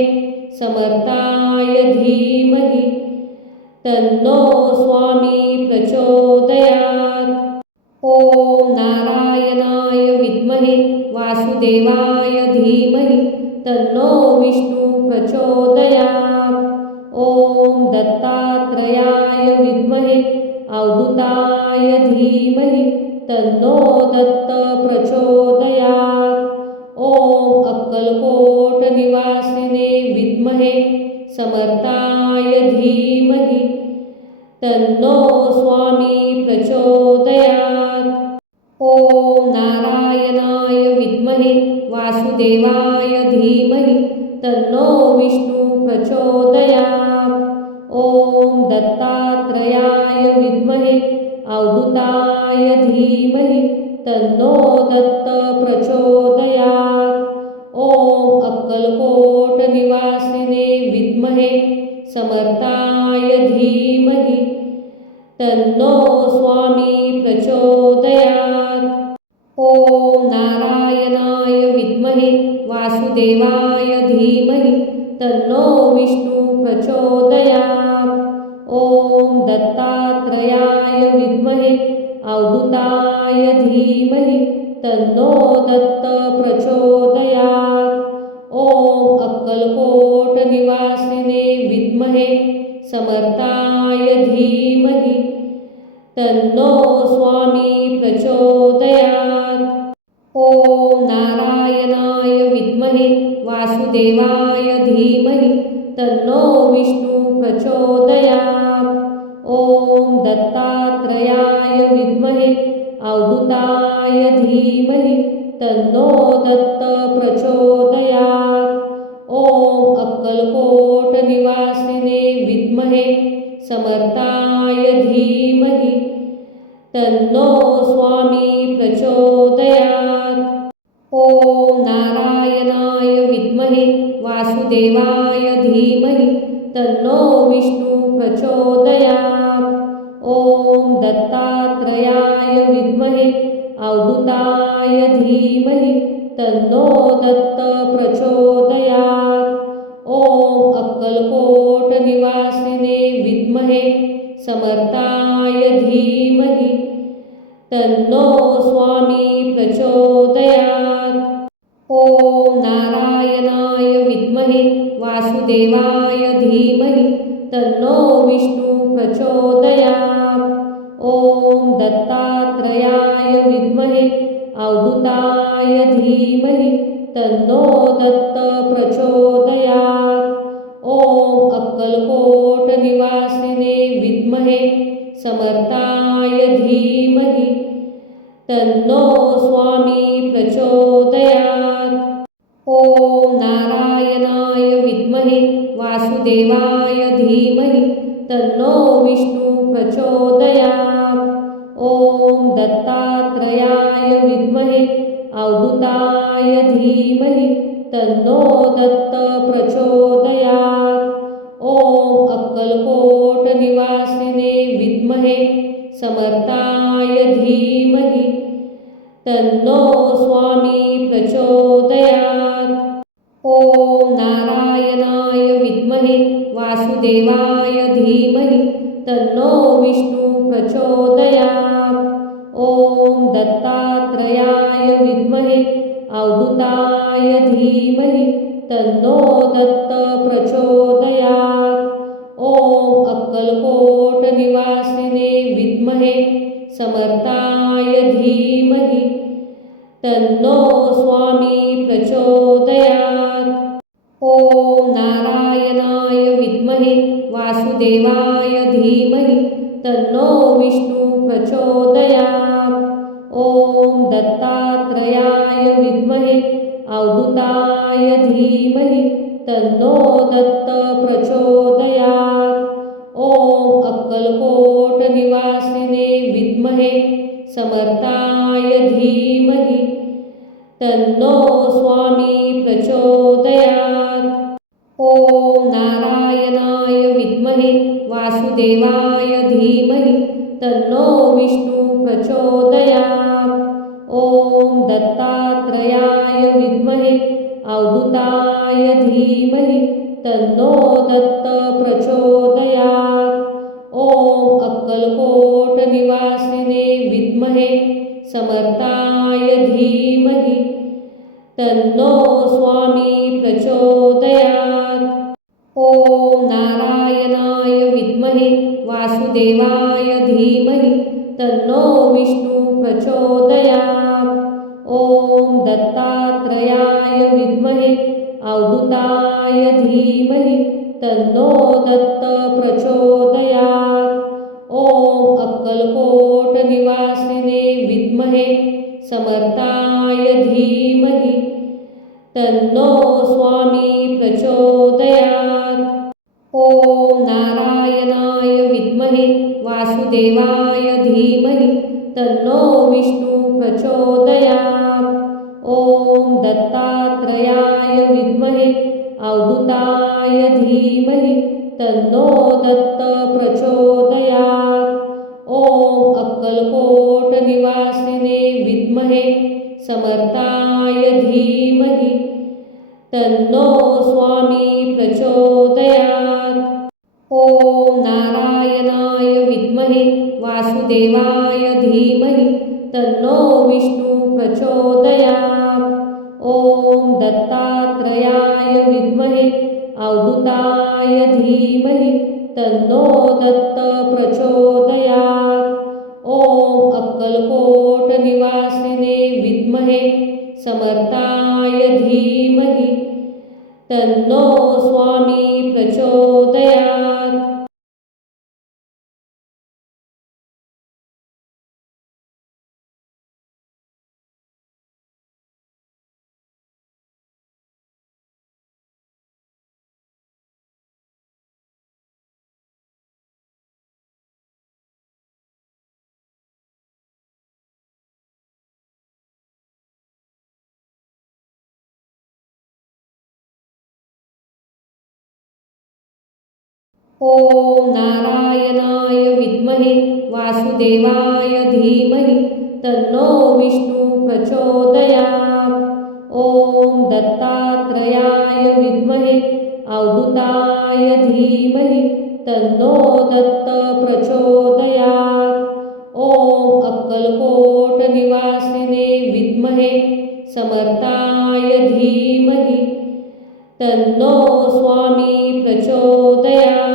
समर्थाय धीमहि तन्नो स्वामी प्रचोदयात्। ॐ नारायणाय विद्महे वासुदेवाय धीमहि तन्नो विष्णु प्रचोदयात्। ॐ दत्तात्रेयाय विद्महे अवधूताय धीमहि तन्नो दत्त प्रचोदयात्। ॐ अक्कलकोट निवासिने विद्महे समर्थाय धीमहि तन्नो स्वामी प्रचोदयात्। ॐ नारायणाय विद्महे वासुदेवाय धीमहि तन्नो विष्णु प्रचोदयात्। ॐ दत्तात्रेयाय विद्महे अवधूताय धीमहि तन्नो दत्त प्रचोदयात्। ॐ अक्कलकोट निवासिने विद्महे समर्थाय धीमहि तन्नो स्वामी प्रचोदयात्। ॐ नारायणाय विद्महे वासुदेवाय धीमहि तन्नो विष्णु प्रचोदयात्। ॐ दत्तात्रेयाय विद्महे अवधूताय धीमहि तन्नो दत्त प्रचोदयात्। ॐ अक्कलकोट निवासिने विद्महे समर्थाय धीमहि तन्नो स्वामी प्रचोदयात्। ॐ नारायणाय विद्महे वासुदेवाय धीमहि तन्नो विष्णु प्रचोदयात्। ॐ दत्तात्रेयाय विद्महे अवधूताय धीमहि तन्नो दत्त प्रचोदयात्। ॐ अक्कलकोट निवासिने विद्महे समर्थाय धीमहि तन्नो स्वामी प्रचोदयात्। ॐ नारायणाय विद्महे वासुदेवाय धीमहि तन्नो विष्णु प्रचोदयात्। ॐ दत्तात्रेयाय विद्महे अवधूताय धीमहि तन्नो दत्त प्रचोदयात्। ॐ अक्कलकोट निवासिने विद्महे समर्थाय धीमहि तन्नो स्वामी प्रचोदयात्। ॐ नारायणाय विद्महे वासुदेवाय धीमहि तन्नो विष्णु प्रचोदयात्। ॐ दत्तात्रेयाय विद्महे अवधूताय धीमहि तन्नो दत्त प्रचोदयात्। ॐ अक्कलकोट निवासिने विद्महे समर्थाय धीमहि तन्नो स्वामी प्रचोदयात्। ॐ नारायणाय विद्महे वासुदेवाय धीमहि तन्नो विष्णु प्रचोदयात्। ॐ दत्तात्रेयाय विद्महे अवधूताय धीमहि तन्नो दत्त प्रचोदयात्। ॐ अक्कलकोट निवासिने विद्महे समर्थाय धीमहि तन्नो स्वामी प्रचोदयात्। ओम नारायणाय विद्महे वासुदेवाय धीमहि तन्नो विष्णु प्रचोदयात्। ओम दत्तात्रेयाय विद्महे अवधूताय धीमहि तन्नो दत्त प्रचोदयात्। ओम अक्कलकोट निवासिने विद्महे समर्थाय धीमहि तन्नो स्वामी प्रचोदयात्। ओम नारायणाय विद्महे वासुदेवाय धीमहि तन्नो विष्णु प्रचोदयात्। ओम दत्तात्रेयाय विद्महे अवधूताय धीमहि तन्नो दत्त प्रचोदयात्। ओम अक्कलकोट निवासिने विद्महे समर्थाय धीमहि तन्नो स्वामी प्रचोदयात्। ओम नारायणाय विद्महे वासुदेवाय धीमहि तन्नो विष्णु प्रचोदयात्। ओम दत्तात्रेयाय विद्महे अवधूताय धीमहि तन्नो दत्त प्रचोदयात्। ओम अक्कलकोट निवासिने विद्महे समर्थाय धीमहि तन्नो स्वामी प्रचोदयात्। ओम नारायणाय विद्महे वासुदेवाय धीमहि तन्नो विष्णु प्रचोदयात्। ओम दत्तात्रेयाय विद्महे अवधूताय धीमहि तन्नो दत्त प्रचोदयात्। ओम अक्कलकोट निवासिने विद्महे समर्थाय धीमहि तन्नो स्वामी प्रचोदयात्। ओम नारायणाय विद्महे वासुदेवाय धीमहि तन्नो विष्णु प्रचोदयात्। ओम दत्तात्रेयाय विद्महे अवधूताय धीमहि तन्नो दत्त प्रचोदयात्। ओम अक्कलकोट निवासिने विद्महे समर्थाय धीमहि तन्नो स्वामी प्रचोदयात्। ओम नारायणाय विद्महे वासुदेवाय धीमहि तन्नो विष्णु प्रचोदयात्। ओम दत्तात्रेयाय विद्महे अवधूताय धीमहि तन्नो दत्त प्रचोदयात्। ओम अक्कलकोट निवासिने विद्महे समर्थाय धीमहि तन्नो स्वामी प्रचोदयात्। ओम नारायणाय विद्महे वासुदेवाय धीमहि तन्नो विष्णु प्रचोदयात्। ओम दत्तात्रेयाय विद्महे अवधूताय धीमहि तन्नो दत्त प्रचोदयात्। ओम अक्कलकोट निवासिने विद्महे समर्थाय धीमहि तन्नो स्वामी प्रचोदयात्।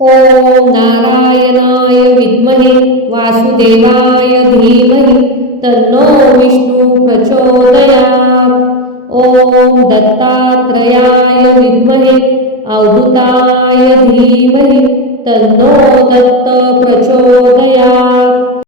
ओम नारायणाय विद्महे वासुदेवाय धीमहि तन्नो विष्णु प्रचोदयात्। ओम दत्तात्रेयाय विद्महे अवधूताय धीमहि तन्नो दत्त प्रचोदयात्।